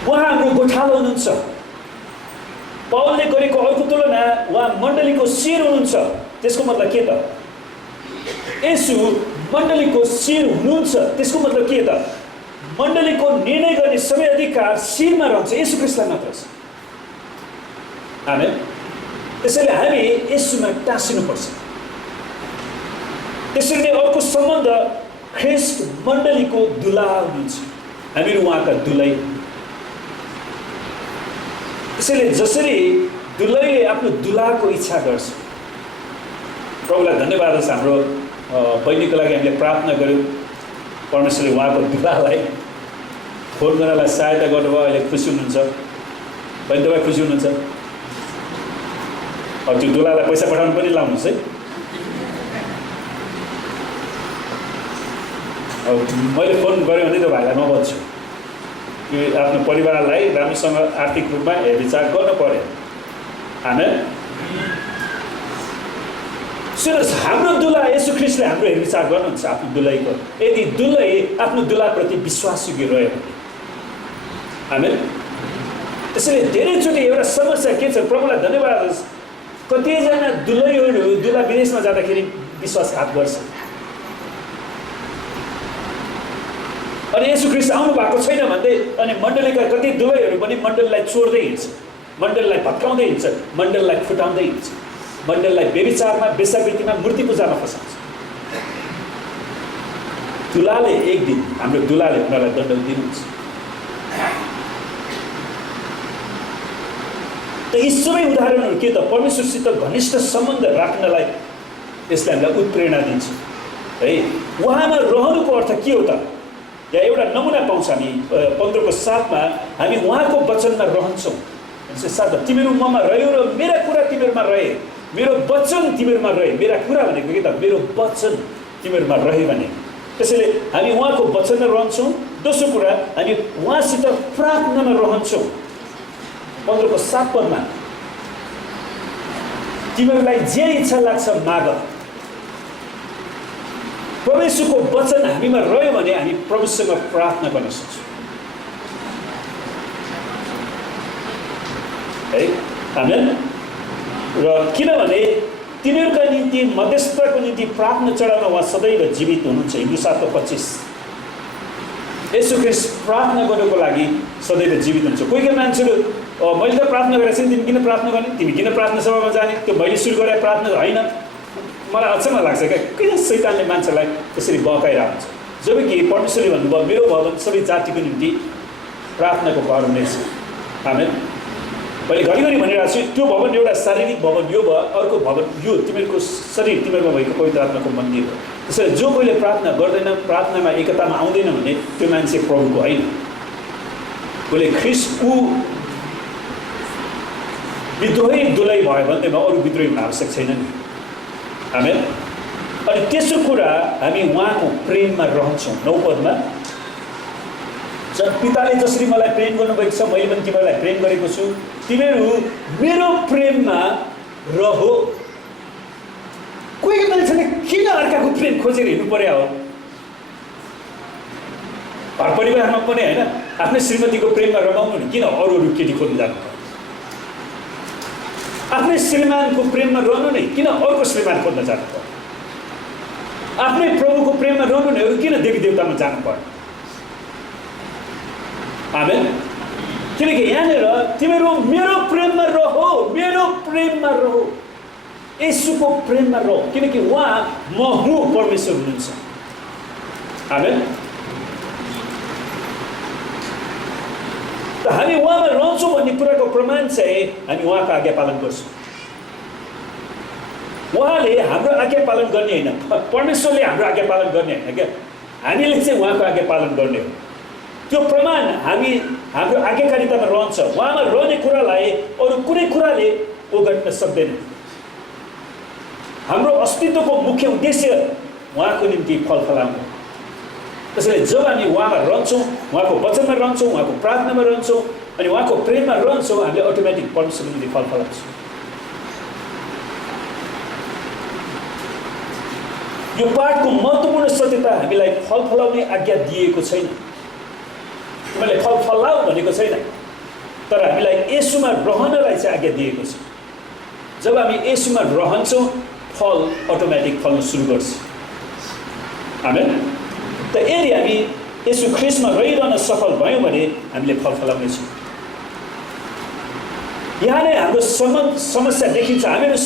उहाँ हाम्रो गोठालो हुनुहुन्छ। पाउलले गरेको अर्को तुलना उहाँ मण्डलीको शिर हुनुहुन्छ। त्यसको मतलब के त? येशू मण्डलीको शिर हुनुहुन्छ। त्यसको मतलब के त? मण्डलीको निर्णय गर्ने सबै अधिकार शिरमा रहन्छ, येशू ख्रीष्टलाई मात्र छ। आमेन। त्यसैले हामी येशूमा टाँसिनुपर्छ। त्यसैले अर्को सम्बन्ध ख्रीष्ट मण्डलीको दुला हुनुहुन्छ, हामीहरू उहाँका दुलै। त्यसैले जसरी दुलैले आफ्नो दुलाको इच्छा गर्छ, प्रभुलाई धन्यवाद छ। हाम्रो बहिनीको लागि हामीले प्रार्थना गऱ्यौँ, परमेश्वरले उहाँको दुलालाई फोन गर्नलाई सहायता गर्नुभयो। अहिले खुसी हुनुहुन्छ, बहिनी तपाईँ खुसी हुनुहुन्छ? अब त्यो दुलालाई पैसा पठाउनु पनि लाउनुहोस् है। अब मैले फोन गरेँ भने त भाइलाई म भन्छु कि आफ्नो परिवारलाई राम्रोसँग आर्थिक रूपमा हेरविचार गर्नु पर्यो। आमेन। सुन्नुहोस्, हाम्रो दुला येशू ख्रीष्टले हाम्रो हेरविचार गर्नुहुन्छ आफ्नो दुलैको। यदि दुलै आफ्नो दुलाप्रति विश्वासयोग्य रह्यो भने। आमेन। त्यसैले धेरैचोटि एउटा समस्या के छ, प्रभुलाई धन्यवाद होस्, कतिजना दुलैहरू दुला विदेशमा जाँदाखेरि विश्वासघात गर्छ। अनि येशू ख्रीष्ट आउनु भएको छैन भन्दै अनि मण्डलीका कति दुलैहरू पनि मण्डलीलाई चोर्दै हिँड्छ, मण्डलीलाई भत्काउँदै हिँड्छ, मण्डलीलाई फुटाउँदै हिँड्छ, मण्डलीलाई व्यभिचारमा, वेश्यावृत्तिमा, मूर्ति पूजामा फसाउँछ। दुलाले एक दिन, हाम्रो दुलाले उनीहरूलाई दण्ड दिनुहुन्छ। त यी सबै उदाहरणहरू के त? परमेश्वरसित घनिष्ठ सम्बन्ध राख्नलाई यसले हामीलाई उत्प्रेरणा दिन्छ है। उहाँमा रहनुको अर्थ के हो त? या एउटा नमुना पाउँछ हामी 15:7 हामी उहाँको वचनमा रहन्छौँ। साथ तिमीहरू ममा रह्यो र मेरा कुरा तिमीहरूमा रहे, मेरो वचन तिमीहरूमा रहे। मेरा कुरा भनेको के त? मेरो वचन तिमीहरूमा रहे भने। त्यसैले हामी उहाँको वचनमा रहन्छौँ। दोस्रो कुरा, हामी उहाँसित प्रार्थनामा रहन्छौँ। 15:7 तिमीहरूलाई जे इच्छा लाग्छ माग। परमेश्वरको वचन हामीमा रह्यो भने हामी प्रभुसँग प्रार्थना गर्न सक्छौँ। आमेन। र किनभने तिनीहरूका निम्ति मध्यस्थताको निम्ति प्रार्थना चढाउन उहाँ सदैव जीवित हुनुहुन्छ। हिब्रू 7:25 येशू ख्रीष्ट प्रार्थना गर्नको लागि सदैव जीवित हुन्छ। कोही कोही मान्छेहरू मैले त प्रार्थना गरेको छु, तिमी किन प्रार्थना गर्ने, तिमी किन प्रार्थना सभामा जाने, त्यो मैले सुरु गरेर प्रार्थना होइन। मलाई अचम्म लाग्छ क्या, किन शैतानले मान्छेलाई त्यसरी बहकाइरहेको हुन्छ। जबकि परमेश्वरले भन्नुभयो मेरो भवन सबै जातिको निम्ति प्रार्थनाको घर हुनेछ। आमेन। मैले घरिघरि भनिरहेको छु त्यो भवन एउटा शारीरिक भवन यो भयो, अर्को भवन यो तिमीहरूको शरीर तिमीहरूमा भएको पवित्र आत्माको मन्दिर हो। त्यसैले जो कोहीले प्रार्थना गर्दैन, प्रार्थनामा एकतामा आउँदैन भने त्यो मान्छे प्रभुको होइन। उसले ख्रिस्टको विद्रोही दुलै भयो भन्दैमा अरू विद्रोही हुन आवश्यक छैन नि। आमेन। अनि तेस्रो कुरा हामी उहाँको प्रेममा रहन्छौँ। 9 पदमा पिताले जसरी मलाई प्रेम गर्नुभएको छ मैले पनि तिमीहरूलाई प्रेम गरेको छु, तिमीहरू मेरो प्रेममा रहो। कोही मान्छेले किन अर्काको प्रेम खोजेर हिँड्नु पर्यो हो? घर परिवारमा पनि होइन, आफ्नै श्रीमतीको प्रेममा रमाउनु नि किन अरू केटी खोज्नु जानु पर्यो? आफ्नै श्रीमानको प्रेममा रहनु नै किन अर्को श्रीमान खोज्न जानु पर्यो? आफ्नै प्रभुको प्रेममा रहनु नै किन देवी देवतामा जानु पर्यो? आमेन। किनकि यहाँनिर तिमीहरू मेरो प्रेममा रहो, मेरो प्रेममा रहो, येशूको प्रेममा रहो, किनकि उहाँ म हुँ परमेश्वर हुनुहुन्छ। आमेन। त हामी उहाँमा रहन्छौँ भन्ने कुराको प्रमाण चाहिँ हामी उहाँको आज्ञा पालन गर्छौँ। उहाँले हाम्रो आज्ञा पालन गर्ने होइन, परमेश्वरले हाम्रो आज्ञा पालन गर्ने होइन क्या, हामीले चाहिँ उहाँको आज्ञा पालन गर्ने हो। त्यो प्रमाण हामी हाम्रो आज्ञाकारितामा रहन्छ। उहाँमा रहने कुरालाई अरू कुनै कुराले ओगट्न सक्दैन। हाम्रो अस्तित्वको मुख्य उद्देश्य उहाँको निम्ति फल फलाउनु। त्यसैले जब हामी उहाँमा रहन्छौँ, उहाँको वचनमा रहन्छौँ, उहाँको प्रार्थनामा रहन्छौँ अनि उहाँको प्रेममा रहन्छौँ, हामीले अटोमेटिक परमेश्वरको निम्ति फल फलाउँछौँ। यो पाठको महत्त्वपूर्ण सत्यता हामीलाई फल फलाउने आज्ञा दिएको छैन। मैले फल फलाऊ भनेको छैन, तर हामीलाई येशूमा रहनलाई चाहिँ आज्ञा दिएको छ। जब हामी येशूमा रहन्छौँ फल अटोमेटिक फल्न सुरु गर्छ। आमेन। त यदि हामी येशू ख्रिस्टमा रहिरहन सफल भयौँ भने हामीले फल फलाउनेछौँ। यहाँ नै हाम्रो समस्या देखिन्छ। हामीहरू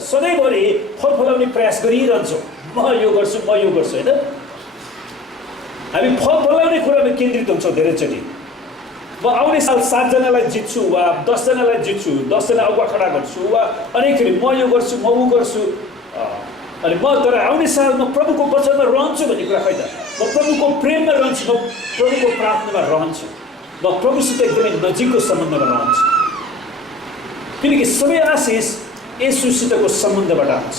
सधैँभरि फल फलाउने प्रयास गरिरहन्छौँ। म यो गर्छु, म यो गर्छु, होइन? हामी फल फलाउने कुरामा केन्द्रित हुन्छौँ धेरैचोटि। म आउने साल 7 जनालाई जित्छु वा 10 जनालाई जित्छु, 10 जना अगुवा खडा गर्छु वा अनेकखेरि म यो गर्छु, म ऊ गर्छु, अनि म तर आउने साल म प्रभुको वचनमा रहन्छु भन्ने कुरा खै त? म प्रभुको प्रेममा रहन्छु, म प्रभुको प्रार्थनामा रहन्छु, म प्रभुसित एकदमै नजिकको सम्बन्धमा रहन्छु। किनकि सबै आशिष येशूसितको सम्बन्धबाट आउँछ।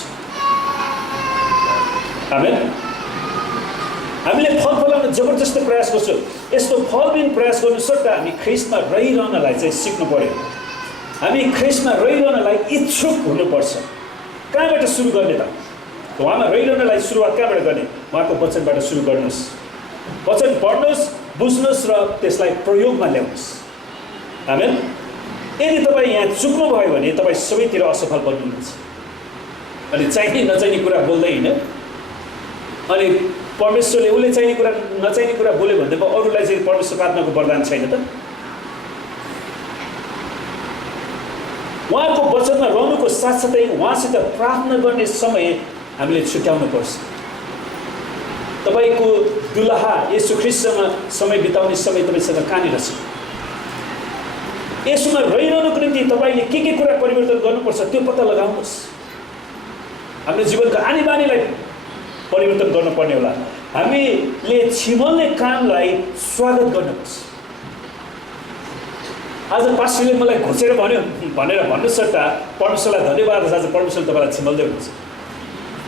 आमेन। हामीले फल फलाउन जबरजस्ती प्रयास गर्छौँ। यस्तो फलबिन प्रयास गर्नु सट्टा हामी ख्रिस्टमा रहिरहनलाई चाहिँ सिक्नु पर्यो। हामी ख्रिस्टमा रहिरहनलाई इच्छुक हुनुपर्छ। कहाँबाट सुरु गर्ने त? उहाँमा रहिरहनलाई सुरुवात कहाँबाट गर्ने? उहाँको वचनबाट सुरु गर्नुहोस्। वचन पढ्नुहोस्, बुझ्नुहोस् र त्यसलाई प्रयोगमा ल्याउनुहोस्। आमेन। यदि तपाईँ यहाँ चुक्नुभयो भने तपाईँ सबैतिर असफल बन्नुहुन्छ। अनि चाहिने नचाहिने कुरा बोल्दै होइन, अनि परमेश्वरले उसले चाहिने कुरा नचाहिने कुरा बोल्यो भने अरूलाई चाहिँ परमेश्वरको आत्माको वरदान छैन त? उहाँको वचनमा रहनुको साथसाथै उहाँसित प्रार्थना गर्ने समय हामीले छुट्याउनुपर्छ। तपाईँको दुलहा येशू ख्रिस्टसँग समय बिताउने समय तपाईँसँग कहाँनिर छ? येशूमा रहिरहनुको निम्ति तपाईँले के कुरा परिवर्तन गर्नुपर्छ त्यो पत्ता लगाउनुहोस्। हाम्रो जीवनको आनी बानीलाई परिवर्तन गर्नुपर्ने होला। हामीले छिमल्ने कामलाई स्वागत गर्नुपर्छ। आज पास्टरले मलाई घोचेर भन्यो भनेर भन्नु सट्टा परमेश्वरलाई धन्यवाद, आज परमेश्वरले तपाईँलाई छिमल्दै हुनुहुन्छ।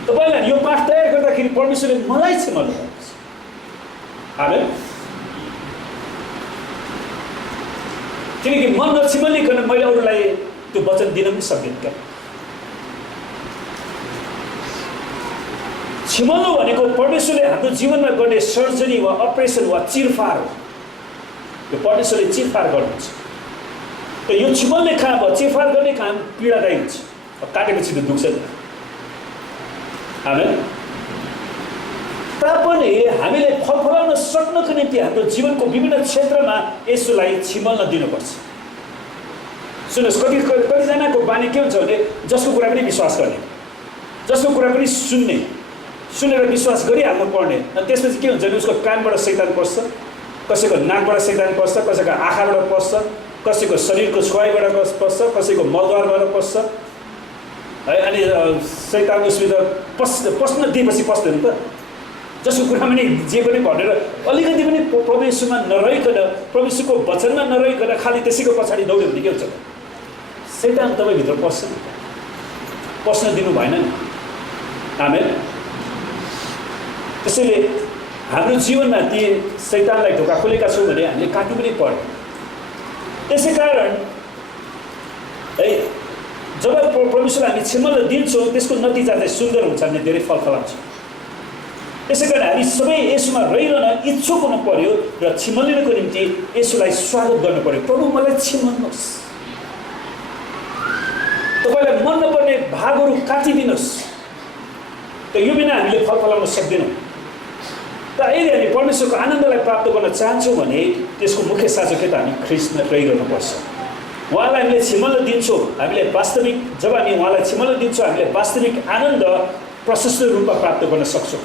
तपाईँलाई यो पाठ तयार गर्दाखेरि परमेश्वरले मलाई छिमल्नु भएको छ। आमेन। किनकि म नछिमलिकन मैले अरूलाई त्यो वचन दिन पनि सक्दिनँ क्या। छिमल्नु भनेको परमेश्वरले हाम्रो जीवनमा गर्ने सर्जरी वा अपरेसन वा चिरफार हो। यो परमेश्वरले चिरफार गर्नुहुन्छ। त त यो छिमल्ने काम चेफार गर्ने काम पीडादायी हुन्छ। काटेपछि त दुख्छ नि। आमेन। तापनि हामीले फल फलाउन सक्नको निम्ति हाम्रो जीवनको विभिन्न क्षेत्रमा यसलाई छिमल्न दिनुपर्छ। सुन्नुहोस्, कतिजनाको बानी के हुन्छ भने जसको कुरा पनि विश्वास गर्ने, जसको कुरा पनि सुनेर विश्वास गरिहाल्नु पर्ने। अनि त्यसपछि के हुन्छ भने उसको कानबाट शैतान पस्छ, कसैको नाकबाट शैतान पस्छ, कसैको आँखाबाट पस्छ, कसैको शरीरको छुवाइबाट पस्छ, कसैको मलद्वारबाट पस्छ है। अनि शैतान उसभित्र पस्न दिएपछि पस्दैन त। जसको कुरा पनि जे पनि भनेर अलिकति पनि परमेश्वरमा नरहिकन, परमेश्वरको वचनमा नरहिकन खालि त्यसैको पछाडि दौड्यो भने के हुन्छ? शैतान तपाईँभित्र पस्न दिनु भएन नि। आमेन। त्यसैले हाम्रो जीवनमा ती शैतानलाई ढोका खोलेका छौँ भने हामीले काट्नु पनि पर्यो। त्यसै कारण है जब परमेश्वरलाई हामी छिमल्न दिन्छौँ त्यसको नतिजा चाहिँ सुन्दर हुन्छ, हामीले धेरै फल फलाउँछौँ। त्यसै कारण हामी सबै यसुमा रहिरहन इच्छुक हुनु पर्यो र छिमल्लिनको निम्ति यसुलाई स्वागत गर्नु पर्यो। प्रभु मलाई छिमल्नुहोस्, तपाईँलाई मन नपर्ने भागहरू काटिदिनुहोस्। त यो बिना हामीले फल फलाउन सक्दैनौँ। त यदि हामी परमेश्वरको आनन्दलाई प्राप्त गर्न चाहन्छौँ भने त्यसको मुख्य साँचो के त हामी ख्रिस्टमा रहिरहनुपर्छ। उहाँलाई हामीले छिमल्न दिन्छौँ, हामीले वास्तविक जब हामी उहाँलाई छिमल्न दिन्छौँ हामीले वास्तविक आनन्द प्रशस्त रूपमा प्राप्त गर्न सक्छौँ।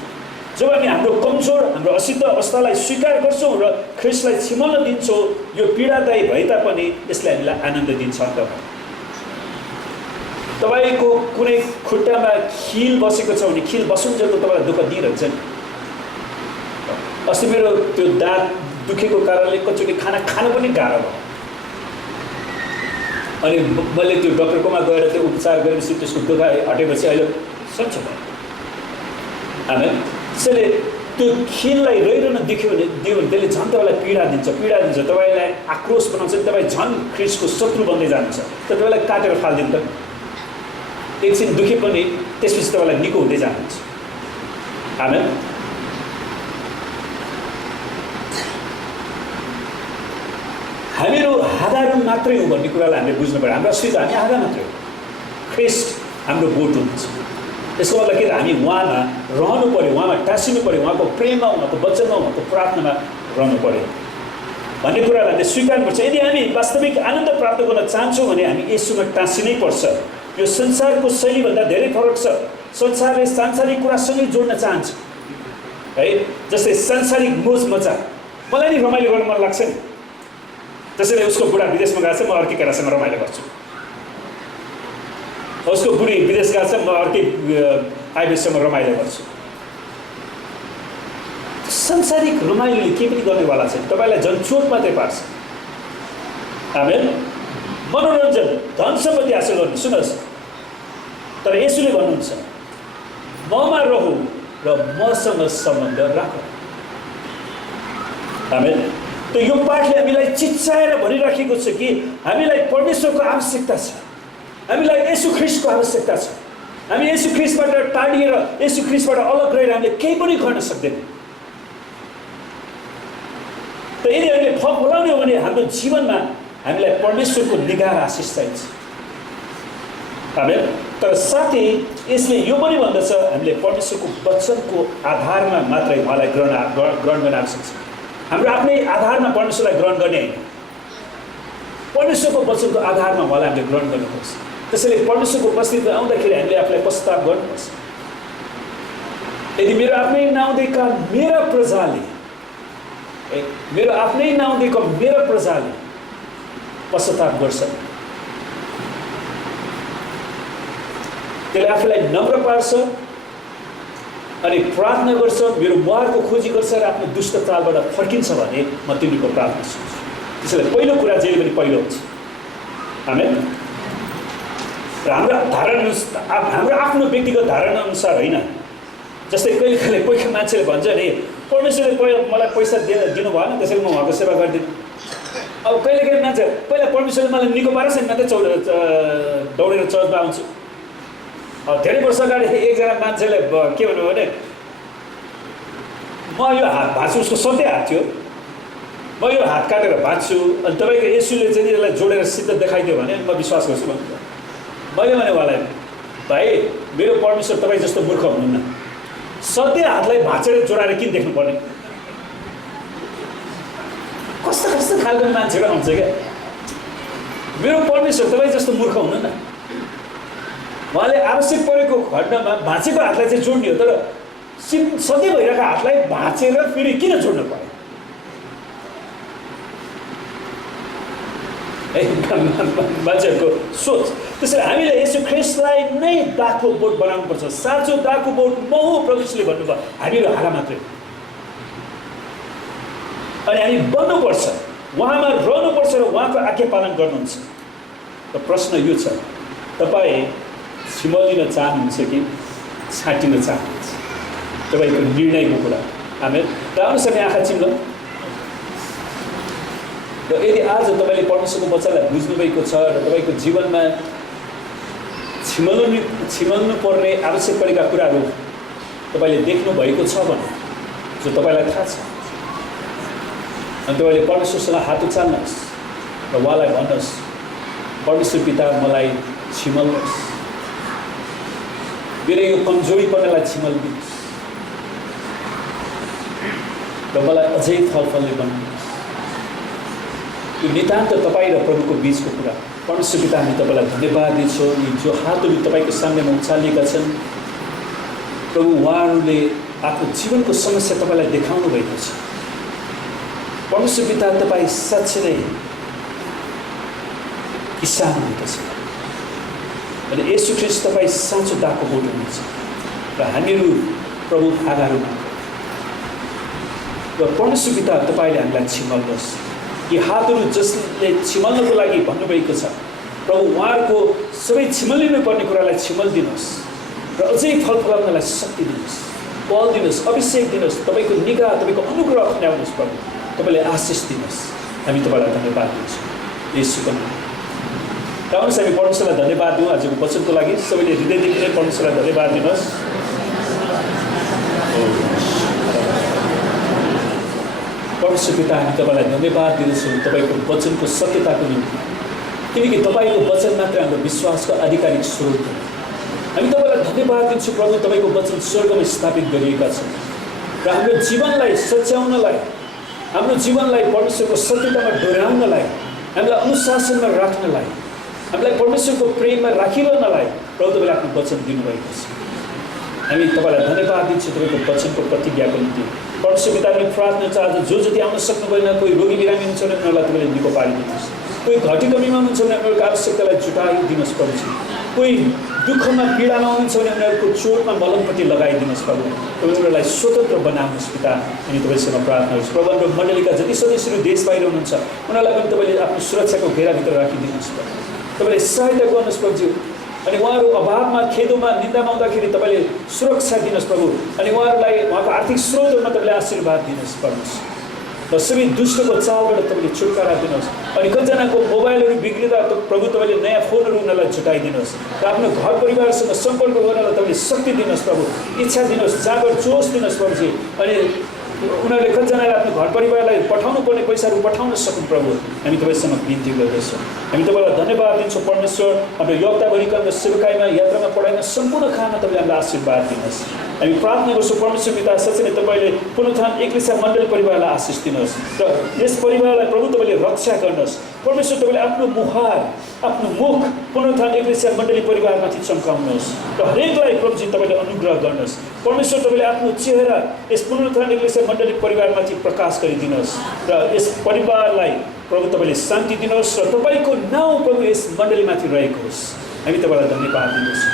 जब हामी हाम्रो कमजोर, हाम्रो असिद्ध अवस्थालाई स्वीकार गर्छौँ र ख्रिस्टलाई छिमल्न दिन्छौँ, यो पीडादायी भए तापनि यसले हामीलाई आनन्द दिन्छ। तपाईँको कुनै खुट्टामा खिल बसेको छ भने खिल बसुन्जेल त तपाईँलाई दुःख दिइरहन्छ नि। अस्ति मेरो त्यो दाँत दुखेको कारणले कतिचोटि खाना खानु पनि गाह्रो भयो। अनि मैले त्यो डक्टरकोमा गएर त्यो उपचार गरेपछि त्यसको दुःख हटेपछि अहिले सन्चो भयो। आमेन। त्यसैले त्यो खिललाई रहिरहन दियो भने त्यसले झन् तपाईँलाई पीडा दिन्छ, तपाईँलाई आक्रोश बनाउँछ, तपाईँ झन् ख्रिस्टको शत्रु बन्दै जानुहुन्छ। त तपाईँलाई काटेर फालिदिनु त। एकछिन दुखे पनि त्यसपछि तपाईँलाई निको हुँदै जानुहुन्छ। आमेन। हामीहरू आधार मात्रै हो भन्ने कुरालाई हामीले बुझ्नु पर्यो। हाम्रो अस्तित्व हामी आधा मात्रै हो, ख्रिस्ट हाम्रो बोट हुनुहुन्छ। यसको मतलब के त हामी उहाँमा रहनु पर्यो, उहाँमा टाँसिनु पर्यो, उहाँको प्रेममा, उहाँको वचनमा, उहाँको प्रार्थनामा रहनु पर्यो भन्ने कुरालाई हामीले स्वीकार्नुपर्छ। यदि हामी वास्तविक आनन्द प्राप्त गर्न चाहन्छौँ भने हामी यसुमा टाँसिनै पर्छ। यो संसारको शैलीभन्दा धेरै फरक छ। संसारले सांसारिक कुरासँगै जोड्न चाहन्छ है। जस्तै सांसारिक मोज मजा, मलाई नि रमाइलो गर्न मन लाग्छ नि। त्यसैले उसको बुढा विदेशमा गएको छ, म अर्कै केटासँग रमाइलो गर्छु। उसको बुढी विदेश गएको छ, म अर्कै आइबीसँग रमाइलो गर्छु। सांसारिक रमाइलोले के पनि गर्नेवाला छैन, तपाईँलाई झन् चोट मात्रै पार्छ। आमेन। मनोरञ्जन, धन सम्पत्ति हासिल गर्नु। सुन्नुहोस्, तर यसुले भन्नुहुन्छ ममा रहु र मसँग सम्बन्ध राख। आमेन। त यो पाठले हामीलाई चिच्चाएर भनिराखेको छ कि हामीलाई परमेश्वरको आवश्यकता छ, हामीलाई यसु ख्रिस्टको आवश्यकता छ। हामी यसु ख्रिस्टबाट टाढिएर, यसु ख्रिस्टबाट अलग रहेर हामीले केही पनि गर्न सक्दैनौँ। त यदि हामीले फल फलाउने हो भने हाम्रो जीवनमा हामीलाई परमेश्वरको निगाह आशिष चाहिन्छ। आमेन। तर साथै यसले यो पनि भन्दछ हामीले परमेश्वरको वचनको आधारमा मात्रै उहाँलाई ग्रहण गर्न आवश्यक छ। हाम्रो आफ्नै आधारमा परमेश्वरलाई ग्रहण गर्ने होइन, परमेश्वरको वचनको आधारमा उहाँलाई हामीले ग्रहण गर्नुपर्छ। त्यसैले परमेश्वरको उपस्थितिमा आउँदाखेरि हामीले आफूलाई पश्चाताप गर्नुपर्छ। यदि मेरो आफ्नै नाउँदैका मेरा प्रजाले, मेरो आफ्नै नाउँदैको मेरा प्रजाले पश्चाताप गर्छन्, त्यसले आफूलाई नम्र पार्छ अनि प्रार्थना गर्छ, मेरो मुहारको खोजी गर्छ र आफ्नो दुष्ट चालबाट फर्किन्छ भने म तिनीहरूको प्रार्थना सुन्छु। त्यसैले पहिलो कुरा जहिले पनि पहिलो हुन्छ। आमेन। र हाम्रो आफ्नो व्यक्तिगत धारणा अनुसार होइन। जस्तै कहिले कहिले कोही मान्छेले भन्छ नि परमेश्वरले मलाई पैसा दिनु भएन त्यसैले म उहाँको सेवा गरिदिनु। अब कहिले कहिले मान्छे पहिला परमेश्वरले मलाई निको पारोस् नि मात्रै दौडेर चर्चमा आउँछु। धेरै वर्ष अगाडि एकजना मान्छेले के भन्नुभयो भने म यो हात भाँच्छु, उसको सधैँ हात थियो। म यो हात काटेर भाँच्छु अनि तपाईँको येशूले चाहिँ यसलाई जोडेर सिद्ध देखाइदियो भने म विश्वास गर्छु भन्नु। मैले भने उहाँलाई भाइ मेरो परमेश्वर तपाईँ जस्तो मूर्ख हुनुहुन्न, सधैँ हातलाई भाँचेर जोडाएर किन देख्नुपर्ने? कस्तो कस्तो खालको मान्छेहरू आउँछ क्या। मेरो परमेश्वर तपाईँ जस्तो मूर्ख हुनुहुन्न। उहाँले आवश्यक परेको खण्डमा भाँचेको हातलाई चाहिँ जोड्ने हो, तर सधैँ भइरहेको हातलाई भाँचेर फेरि किन जोड्नु पर्यो? मान्छेहरूको सोच। त्यसैले हामीले यसो ख्रिस्टलाई नै दागको बोट बनाउनुपर्छ। साँचो दागको बोट म हो, प्रभुले भन्नुभयो। हामीहरू हाला मात्रै, अनि हामी बन्नुपर्छ, उहाँमा रहनुपर्छ र उहाँको आज्ञा पालन गर्नुहुन्छ। र प्रश्न यो छ, तपाईँ छिमलिन चाहनुहुन्छ कि छाँटिन चाहनुहुन्छ? तपाईँको निर्णयको कुरा। हामी र आउनुहोस् हामी आँखा चिम्लौँ। र यदि आज तपाईँले परमेश्वरको वचनलाई बुझ्नुभएको छ र तपाईँको जीवनमा छिमल्नु पर्ने आवश्यक परेका कुराहरू तपाईँले देख्नुभएको छ भने, जो तपाईँलाई थाहा छ, अनि तपाईँले परमेश्वरसँग हात उचाल्नुहोस् र उहाँलाई भन्नुहोस्, परमेश्वर पिता मलाई छिमल्नुहोस्, मेरो यो कमजोरीपनालाई छिमल्दिनुहोस् र मलाई अझै फलफलले बनाउनुहोस्। यो नितान्त तपाईँ र प्रभुको बिचको कुरा। परमेश्वर पिता हामी तपाईँलाई धन्यवाद दिन्छौँ। यी जो हातहरू तपाईँको सामनेमा उचालिएका छन् प्रभु, उहाँहरूले आफ्नो जीवनको समस्या तपाईँलाई देखाउनु भएको छ। परमेश्वर पिता तपाईँ साँच्चै नै किसान हुनुहुन्छ अनि येशू ख्रीष्ट तपाईँ साँचो दागको बोट हुनुहुन्छ र हामीहरू प्रभु आगाहरूमा। र परमेश्वर पिता तपाईँले हामीलाई छिमल्नुहोस्। यी हातहरू जसले छिमल्नको लागि भन्नुभएको छ प्रभु, उहाँहरूको सबै छिमल्लिनु पर्ने कुरालाई छिमल्दिनुहोस् र अझै फल फलाउनलाई शक्ति दिनुहोस्, बल दिनुहोस्, अभिषेक दिनुहोस्, तपाईँको निगाह, तपाईँको अनुग्रह अपनाउनुहोस् प्रभु, तपाईँले आशिष दिनुहोस्। हामी तपाईँलाई धन्यवाद दिन्छौँ येशूको नाममा। र आउनुहोस् हामी परमेश्वरलाई धन्यवाद दिउँ आजको वचनको लागि। सबैले हृदयदेखि नै परमेश्वरलाई धन्यवाद दिनुहोस्। परमेश्वर पिता हामी तपाईँलाई धन्यवाद दिन्छौँ तपाईँको वचनको सत्यताको निम्ति, किनकि तपाईँको वचन मात्र हाम्रो विश्वासको आधिकारिक स्रोत हो। हामी तपाईँलाई धन्यवाद दिन्छौँ प्रभु, तपाईँको वचन स्वर्गमा स्थापित गरिएका छन् र हाम्रो जीवनलाई सच्याउनलाई, हाम्रो जीवनलाई परमेश्वरको सत्यतामा डोर्याउनलाई, हामीलाई अनुशासनमा राख्नलाई, हामीलाई परमेश्वरको प्रेममा राखिरहनलाई प्रभु तपाईँले आफ्नो वचन दिनुभएको छ। हामी तपाईँलाई धन्यवाद दिन्छौँ तपाईँको वचनको प्रतिज्ञाको निम्ति। परमेश्वर पिताले प्रार्थना छ, आज जो जति आउन सक्नुभएन, कोही रोगी बिरामी हुनुहुन्छ भने उनीहरूलाई तपाईँले निको पारिदिनुहोस्, कोही घटी कमीमा हुनुहुन्छ भने उनीहरूको आवश्यकतालाई जुटाइदिनुहोस् प्रभुजी, कोही दुःखमा पीडामा हुनुहुन्छ भने उनीहरूको चोटमा मलमपट्टि लगाइदिनुहोस् प्रभु, उनीहरूलाई स्वतन्त्र बनाउनुहोस् पिता। अनि तपाईँसँग प्रार्थना गर्छु प्रभु, हाम्रो मण्डलीका जति सदस्यहरू देश बाहिर हुनुहुन्छ उनीहरूलाई पनि तपाईँले आफ्नो सुरक्षाको घेराभित्र राखिदिनुहोस् प्रभु, तपाईँले सहायता गर्नुहोस् प्रभुजी। अनि उहाँहरू अभावमा, खेदोमा, निन्दामा आउँदाखेरि तपाईँले सुरक्षा दिनुहोस् प्रभु, अनि उहाँहरूलाई उहाँको आर्थिक स्रोतहरूमा तपाईँले आशीर्वाद दिनुहोस् परमेश्वर। र सबै दुष्टको चालबाट तपाईँले छुटकारा दिनुहोस्। अनि कतिजनाको मोबाइलहरू बिग्रिँदा प्रभु तपाईँले नयाँ फोनहरू उनीहरूलाई जुटाइदिनुहोस् र आफ्नो घर परिवारसँग सम्पर्क गर्नलाई तपाईँले शक्ति दिनुहोस् प्रभु, इच्छा दिनुहोस्, जाँगर जोस दिनुहोस् प्रभुजी। अनि उनीहरूले कतिजनाले आफ्नो घर परिवारलाई पठाउनु पर्ने पैसाहरू पठाउन सक्नु प्रभु, हामी तपाईँसँग बिन्ती गर्दछौँ। हामी तपाईँलाई धन्यवाद दिन्छौँ परमेश्वर। हाम्रो योगताभरिका हाम्रो सेवकाईमा, यात्रामा, पढाइमा, सम्पूर्ण काममा तपाईँले हामीलाई आशीर्वाद दिनुहोस्। हामी प्रार्थना गर्छौँ परमेश्वर पिता, साँच्चै नै तपाईँले पुनरुत्थान एक्लेसिया मण्डली परिवारलाई आशिष दिनुहोस् र यस परिवारलाई प्रभु तपाईँले रक्षा गर्नुहोस्। परमेश्वर तपाईँले आफ्नो मुहार, आफ्नो मुख पुनरुत्थान एक्लेसिया मण्डली परिवारमाथि चम्काउनुहोस् र हरेकलाई प्रभुजी तपाईँले अनुग्रह गर्नुहोस्। परमेश्वर तपाईँले आफ्नो चेहरा यस पुनरुत्थान एक्लेसिया मण्डली परिवारमाथि प्रकाश गरिदिनुहोस् र यस परिवारलाई प्रभु तपाईँले शान्ति दिनुहोस् र तपाईँको नाउँ प्रभु यस मण्डलीमाथि रहेको होस्। हामी तपाईँलाई धन्यवाद दिनुहोस्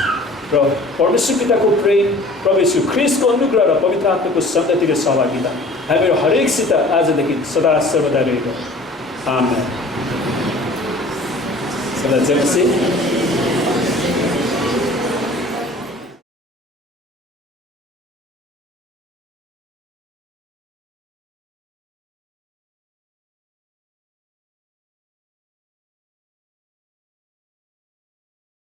र परमेश्वर पिताको प्रेम, प्रभु यीशु ख्रीष्टको अनुग्रह र पवित्र आत्माको सन्ततिको सहभागिता हामीहरू हरेकसित आजदेखि सदा सर्वदा रहेको। आमेन। सदा जय मसीह।